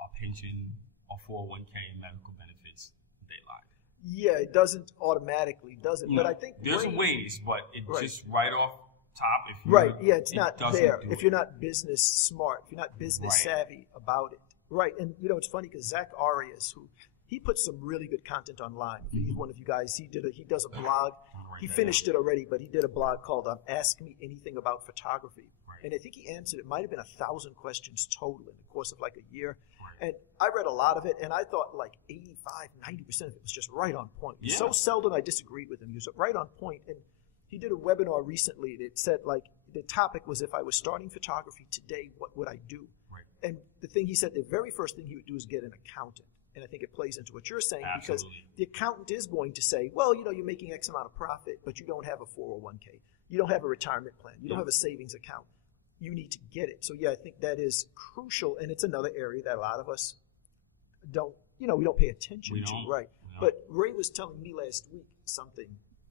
a pension, a 401k, and medical benefits, they lie. Yeah, it doesn't automatically, does it? No, but I think there's ways, but it just right off top. If it's not there. If you're not business smart, if you're not business savvy about it, right? And it's funny because Zach Arias, he puts some really good content online. He's one of you guys. He does a blog. He finished it already, but he did a blog called "Ask Me Anything About Photography." And I think he answered, it might have been 1,000 questions total in the course of like a year. And I read a lot of it, and I thought like 85, 90% of it was just right on point. Yeah. So seldom I disagreed with him. He was right on point. And he did a webinar recently that said, like, the topic was, if I was starting photography today, what would I do? Right. And the thing he said, the very first thing he would do is get an accountant. And I think it plays into what you're saying. Absolutely. Because the accountant is going to say, well, you're making X amount of profit, but you don't have a 401k. You don't have a retirement plan. You don't have a savings account. You need to get it. So, I think that is crucial, and it's another area that a lot of us don't, we don't pay attention to, right? But Ray was telling me last week something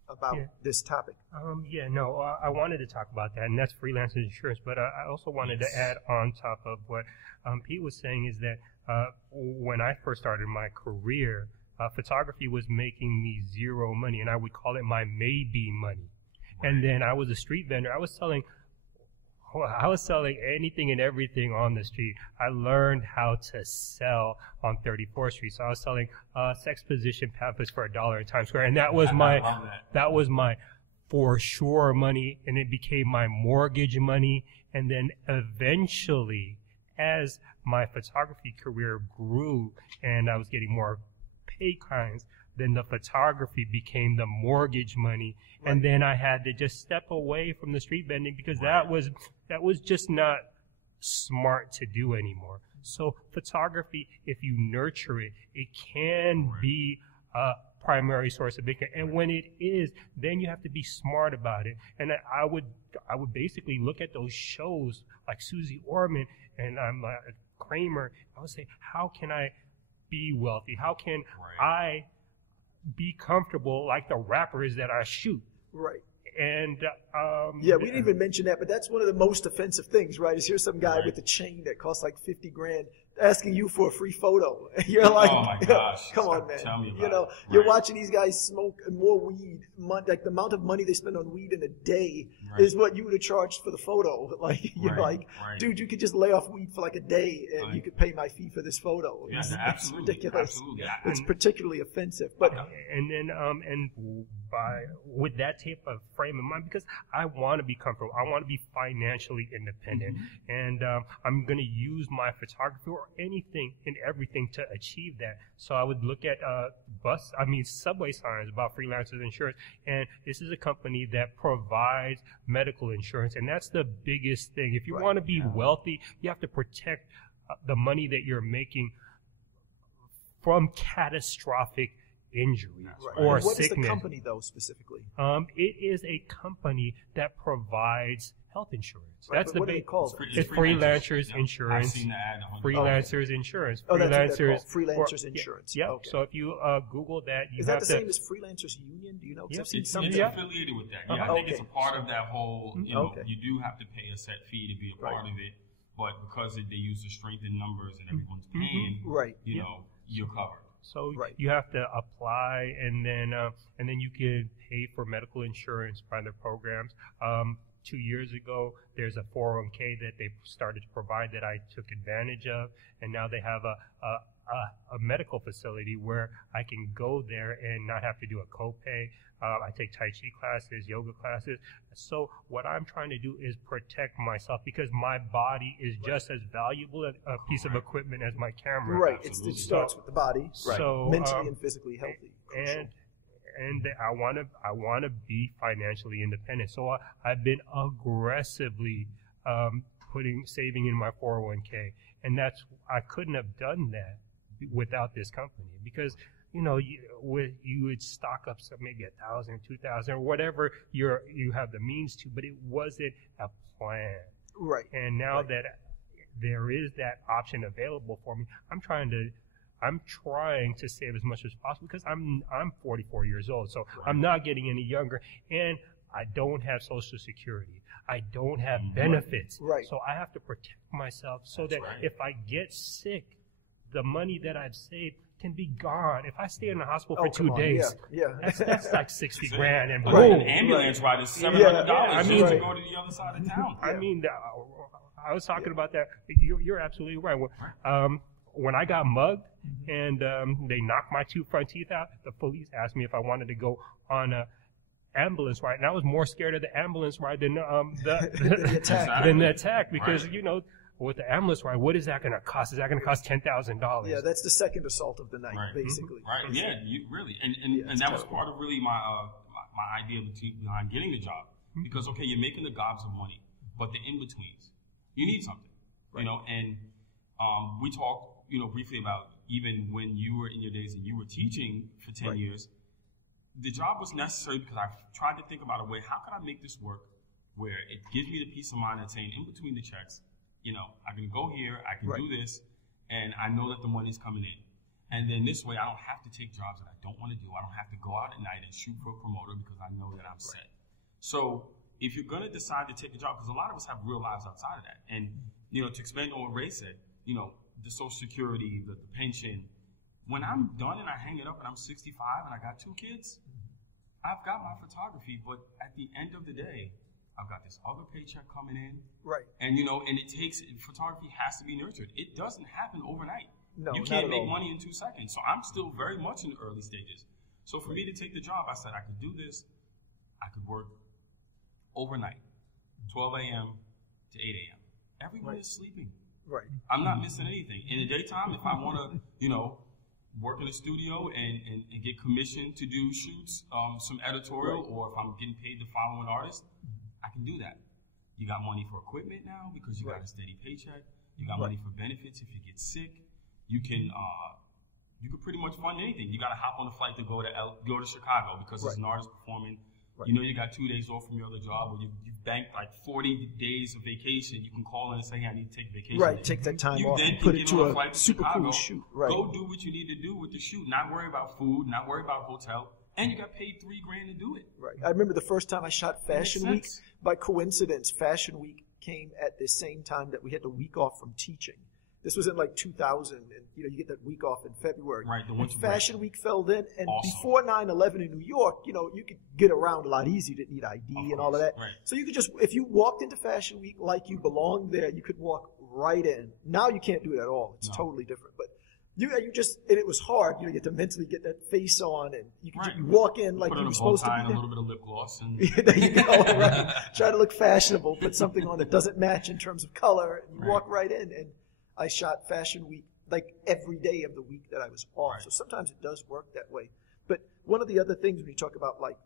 about this topic. I wanted to talk about that, and that's freelance insurance, but I also wanted to add on top of what Pete was saying is that when I first started my career, photography was making me zero money, and I would call it my maybe money. Right. And then I was a street vendor. I was selling anything and everything on the street. I learned how to sell on 34th Street. So I was selling sex position pamphlets for $1 in Times Square, and that was my for sure money, and it became my mortgage money. And then eventually, as my photography career grew and I was getting more pay kinds, then the photography became the mortgage money. Right. And then I had to just step away from the street vending because that was just not smart to do anymore. So photography, if you nurture it, it can be a primary source of income. And when it is, then you have to be smart about it. And I would basically look at those shows like Susie Orman and Kramer. I would say, how can I be wealthy? How can I be comfortable like the rappers that I shoot? Right. And we didn't even mention that, but that's one of the most offensive things, right? Is here's some guy with a chain that costs like $50,000 asking you for a free photo. You're like, oh my gosh, come on, man. Tell me about it. You're watching these guys smoke more weed. Like the amount of money they spend on weed in a day is what you would have charged for the photo. Like dude, you could just lay off weed for like a day and you could pay my fee for this photo. It's ridiculous. Absolutely. It's particularly offensive. But and then with that type of frame of mind, because I want to be comfortable. I want to be financially independent. And I'm going to use my photography or anything and everything to achieve that. So I would look at subway signs about freelancers insurance. And this is a company that provides medical insurance. And that's the biggest thing. If you want to be wealthy, you have to protect the money that you're making from catastrophic injury or what sickness. What is the company, though, specifically? It is a company that provides health insurance. That's the what do they big. call it? It's freelancers insurance. I've seen the ad. Freelancers insurance. Oh, that's what they're called. Freelancers. Freelancers insurance. Yeah. Okay. So if you Google that, you is have that the same as Freelancers Union? Do you know? It's affiliated with that. Yeah, I think it's a part of that whole. You know, you do have to pay a set fee to be a part of it, but because they use the strength in numbers and everyone's paying, you know, you're covered. So you have to apply, and then you can pay for medical insurance by their programs. 2 years ago, there's a 401k that they started to provide that I took advantage of, and now they have a medical facility where I can go there and not have to do a copay. I take Tai Chi classes, yoga classes. So what I'm trying to do is protect myself, because my body is just as valuable a piece of equipment as my camera. Right. It starts with the body. So, mentally and physically healthy. And I want to be financially independent. So I've been aggressively saving in my 401k, and I couldn't have done that without this company, because you know, you would stock up maybe 1,000, 2,000, or whatever you have the means to, but it wasn't a plan. Right. And now that there is that option available for me, I'm trying to save as much as possible, because I'm 44 years old, so I'm not getting any younger, and I don't have Social Security. I don't have benefits. Right. So I have to protect myself so that if I get sick, the money that I've saved can be gone. If I stay in the hospital for 2 days, that's like 60 grand, and boom. An ambulance ride is $700 to go to the other side of town. I mean, I was talking about that. You're absolutely right. When I got mugged and they knocked my 2 front teeth out, the police asked me if I wanted to go on a ambulance ride, and I was more scared of the ambulance ride than the attack, because you know, with the ambulance ride, what is that going to cost? Is that going to cost $10,000? Yeah, that's the second assault of the night, basically. Right. Yeah, really, and that was part of really my idea behind getting the job, because you're making the gobs of money, but the in betweens, you need something, you know. And we talked, briefly about even when you were in your days and you were teaching for 10 years. The job was necessary because I tried to think about a way, how could I make this work where it gives me the peace of mind of saying, in between the checks, I can go here, I can do this, and I know that the money's coming in. And then this way, I don't have to take jobs that I don't want to do. I don't have to go out at night and shoot for a promoter because I know that I'm set. So if you're going to decide to take a job, because a lot of us have real lives outside of that. And, to expand on what Ray said, the Social Security, the pension, when I'm done and I hang it up and I'm 65 and I got 2 kids, I've got my photography, but at the end of the day, I've got this other paycheck coming in. Right. And, and photography has to be nurtured. It doesn't happen overnight. No, you can't make money in 2 seconds. So I'm still very much in the early stages. So for me to take the job, I said I could do this. I could work overnight, 12 a.m. to 8 a.m. Everyone is sleeping. Right. I'm not missing anything. In the daytime, if I want to, work in a studio and get commissioned to do shoots, some editorial, or if I'm getting paid to follow an artist, I can do that. You got money for equipment now because you got a steady paycheck. You got money for benefits if you get sick. You can pretty much fund anything. You got to hop on a flight to go to Chicago because there's an artist performing. Right. You got 2 days off from your other job, or you banked like 40 days of vacation. You can call in and say, hey, I need to take vacation. Right, take that time off and put it to a super cool shoot. Right. Go do what you need to do with the shoot. Not worry about food, not worry about hotel. And you got paid $3,000 to do it. Right. I remember the first time I shot Fashion Week. By coincidence, Fashion Week came at the same time that we had the week off from teaching. This was in like 2000, and you get that week off in February. Right. And Fashion Week fell in, and before 9/11 in New York, you could get around a lot easier. You didn't need ID and all of that. Right. So you could just, if you walked into Fashion Week like you belonged there, you could walk right in. Now you can't do it at all. It's totally different. But You just, and it was hard. You get to mentally get that face on, and you Right. walk in like Put you on were a bow supposed to tie be and a there. little bit of lip gloss. And Yeah, there you go. Right. Try to look fashionable. Put something on that doesn't match in terms of color. And you walk right in, and I shot Fashion Week like every day of the week that I was off. Right. So sometimes it does work that way. But one of the other things when you talk about like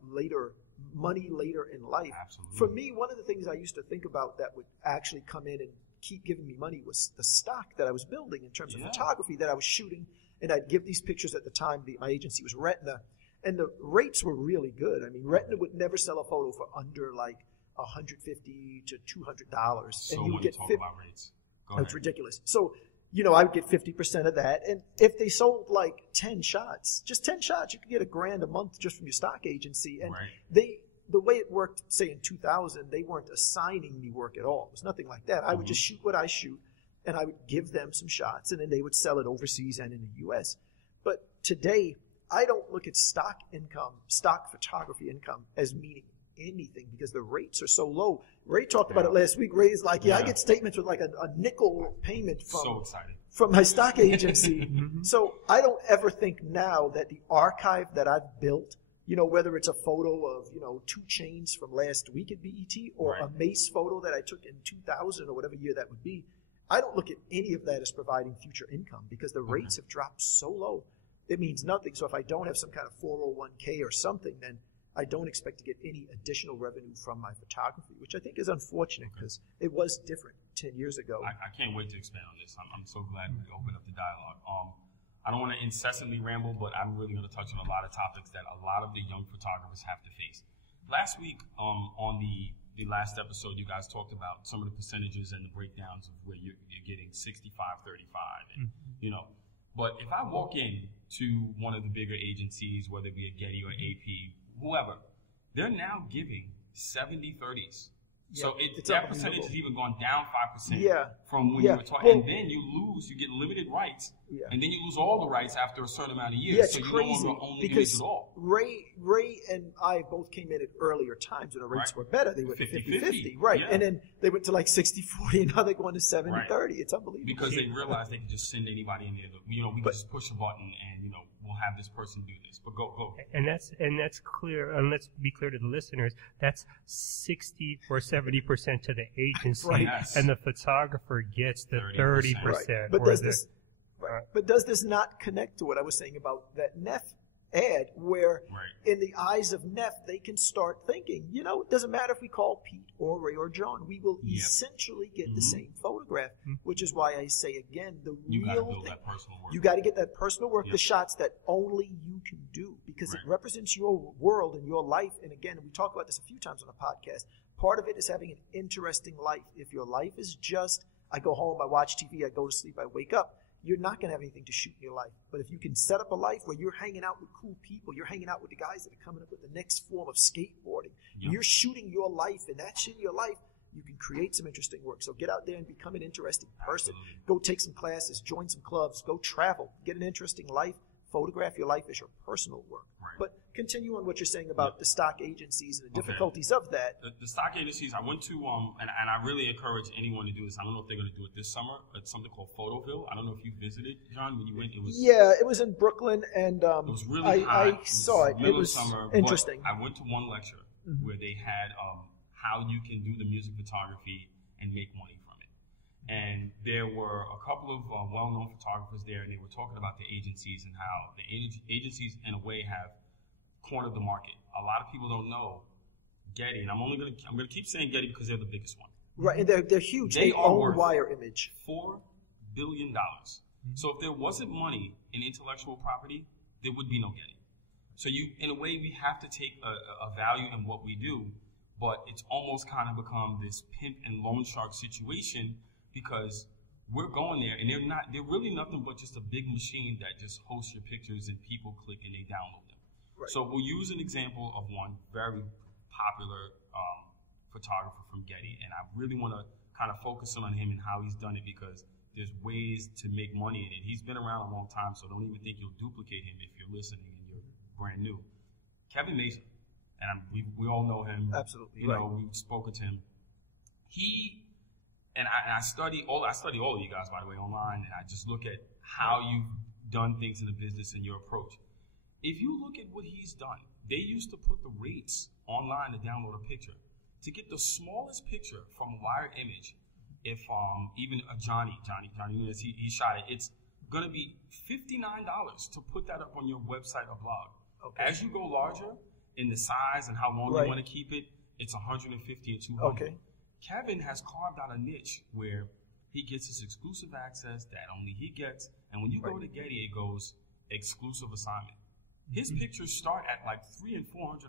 money later in life, Absolutely. for me, one of the things I used to think about that would actually come in and keep giving me money was the stock that I was building in terms of photography that I was shooting. And I'd give these pictures at the time. My agency was Retina, and the rates were really good. I mean, Retina would never sell a photo for under like $150 to $200, So and you would when get you talk about rates, go ahead. That's ridiculous. So, I would get 50% of that, and if they sold like 10 shots, just 10 shots, you could get $1,000 a month just from your stock agency. And the way it worked, say in 2000, they weren't assigning me work at all. It was nothing like that. I would just shoot what I shoot, and I would give them some shots, and then they would sell it overseas and in the U.S. But today, I don't look at stock photography income as meaning anything because the rates are so low. Ray talked about it last week. Ray's like, I get statements with like a nickel payment from my stock agency. So I don't ever think now that the archive that I've built, whether it's a photo of, 2 Chainz from last week at BET or a Mace photo that I took in 2000 or whatever year that would be, I don't look at any of that as providing future income because the rates have dropped so low. It means nothing. So if I don't have some kind of 401k or something, then I don't expect to get any additional revenue from my photography, which I think is unfortunate because it was different 10 years ago. I can't wait to expand on this. I'm so glad we opened up the dialogue. I don't want to incessantly ramble, but I'm really going to touch on a lot of topics that a lot of the young photographers have to face. Last week, on the last episode, you guys talked about some of the percentages and the breakdowns of where you're getting 65, 35, and, But if I walk in to one of the bigger agencies, whether it be a Getty or AP, whoever, they're now giving 70-30s. So that percentage has even gone down 5% from when you were talking. And then you get limited rights, and then you lose all the rights after a certain amount of years. It's so you crazy no longer own the image because at all. Ray and I both came in at earlier times when the rates were better. They went to 50-50. Right. Yeah. And then they went to like 60-40, and now they're going to 70-30. It's unbelievable. Because they realized they could just send anybody in there. We can just push a button and, we'll have this person do this. But go. And that's clear. And let's be clear to the listeners. That's 60 or 70% to the agency, and the photographer gets the 30%. Right. But does this not connect to what I was saying about that Neff ad, where in the eyes of Neff they can start thinking, it doesn't matter if we call Pete or Ray or John, we will essentially get the same photograph, which is why I say again, you got to get that personal work, the shots that only you can do, because it represents your world and your life. And again, we talk about this a few times on the podcast. Part of it is having an interesting life. If your life is just, I go home, I watch TV, I go to sleep, I wake up, you're not going to have anything to shoot in your life. But if you can set up a life where you're hanging out with cool people, you're hanging out with the guys that are coming up with the next form of skateboarding, you're shooting your life, and that's in your life, you can create some interesting work. So get out there and become an interesting person. Go take some classes, join some clubs, go travel, get an interesting life, photograph your life as your personal work. But continue on what you're saying about the stock agencies and the difficulties of that. The stock agencies, I went to, and I really encourage anyone to do this. I don't know if they're going to do it this summer. It's something called Photoville. I don't know if you visited, John, when you went. It was in Brooklyn, and it was really hot. I saw it. It was summer, interesting. I went to one lecture where they had how you can do the music photography and make money from it. And there were a couple of well-known photographers there, and they were talking about the agencies and how the agencies, in a way, have cornered the market. A lot of people don't know Getty, and I'm gonna keep saying Getty because they're the biggest one. Right, and they're huge. They own worth Wire Image. $4 billion. So if there wasn't money in intellectual property, there would be no Getty. So in a way, we have to take a value in what we do, but it's almost kind of become this pimp and loan shark situation because we're going there and they're really nothing but just a big machine that just hosts your pictures and people click and they download them. Right. So we'll use an example of one very popular photographer from Getty, and I really want to kind of focus on him and how he's done it because there's ways to make money in it. He's been around a long time, so don't even think you'll duplicate him if you're listening and you're brand new. Kevin Mason, and we all know him. Absolutely. We've spoken to him. I study all of you guys, by the way, online, and I just look at how you've done things in the business and your approach. If you look at what he's done, they used to put the rates online to download a picture. To get the smallest picture from a wire image, if even a Johnny Nunes, he shot it, it's going to be $59 to put that up on your website or blog. Okay. As you go larger in the size and how long you want to keep it, it's $150 and $200. Okay. Kevin has carved out a niche where he gets his exclusive access that only he gets. And when you go to Getty, it goes exclusive assignment. His pictures start at like $300 and $400.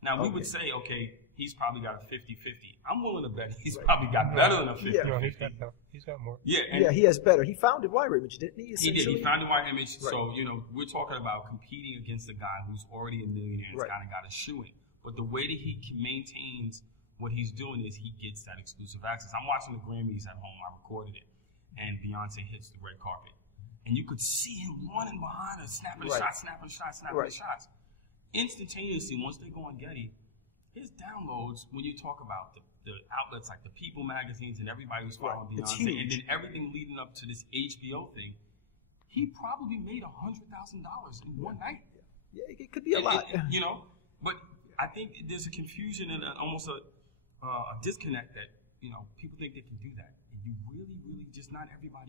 Now, we would say, okay, he's probably got a 50-50. I'm willing to bet he's probably got better than a 50-50. No, he's got more. Yeah, he has better. He founded Wire Image, didn't he? He did. He founded Wire Image. Right. So, we're talking about competing against a guy who's already a millionaire and kind of got a shoe in. But the way that he maintains what he's doing is he gets that exclusive access. I'm watching the Grammys at home. I recorded it. And Beyonce hits the red carpet. And you could see him running behind her, snapping shots. Instantaneously, once they go on Getty, his downloads, when you talk about the outlets like the People magazines and everybody who's following Beyonce, and then everything leading up to this HBO thing, he probably made $100,000 in one night. Yeah, it could be a lot. But I think there's a confusion and almost a disconnect that, people think they can do that. And you really, just not everybody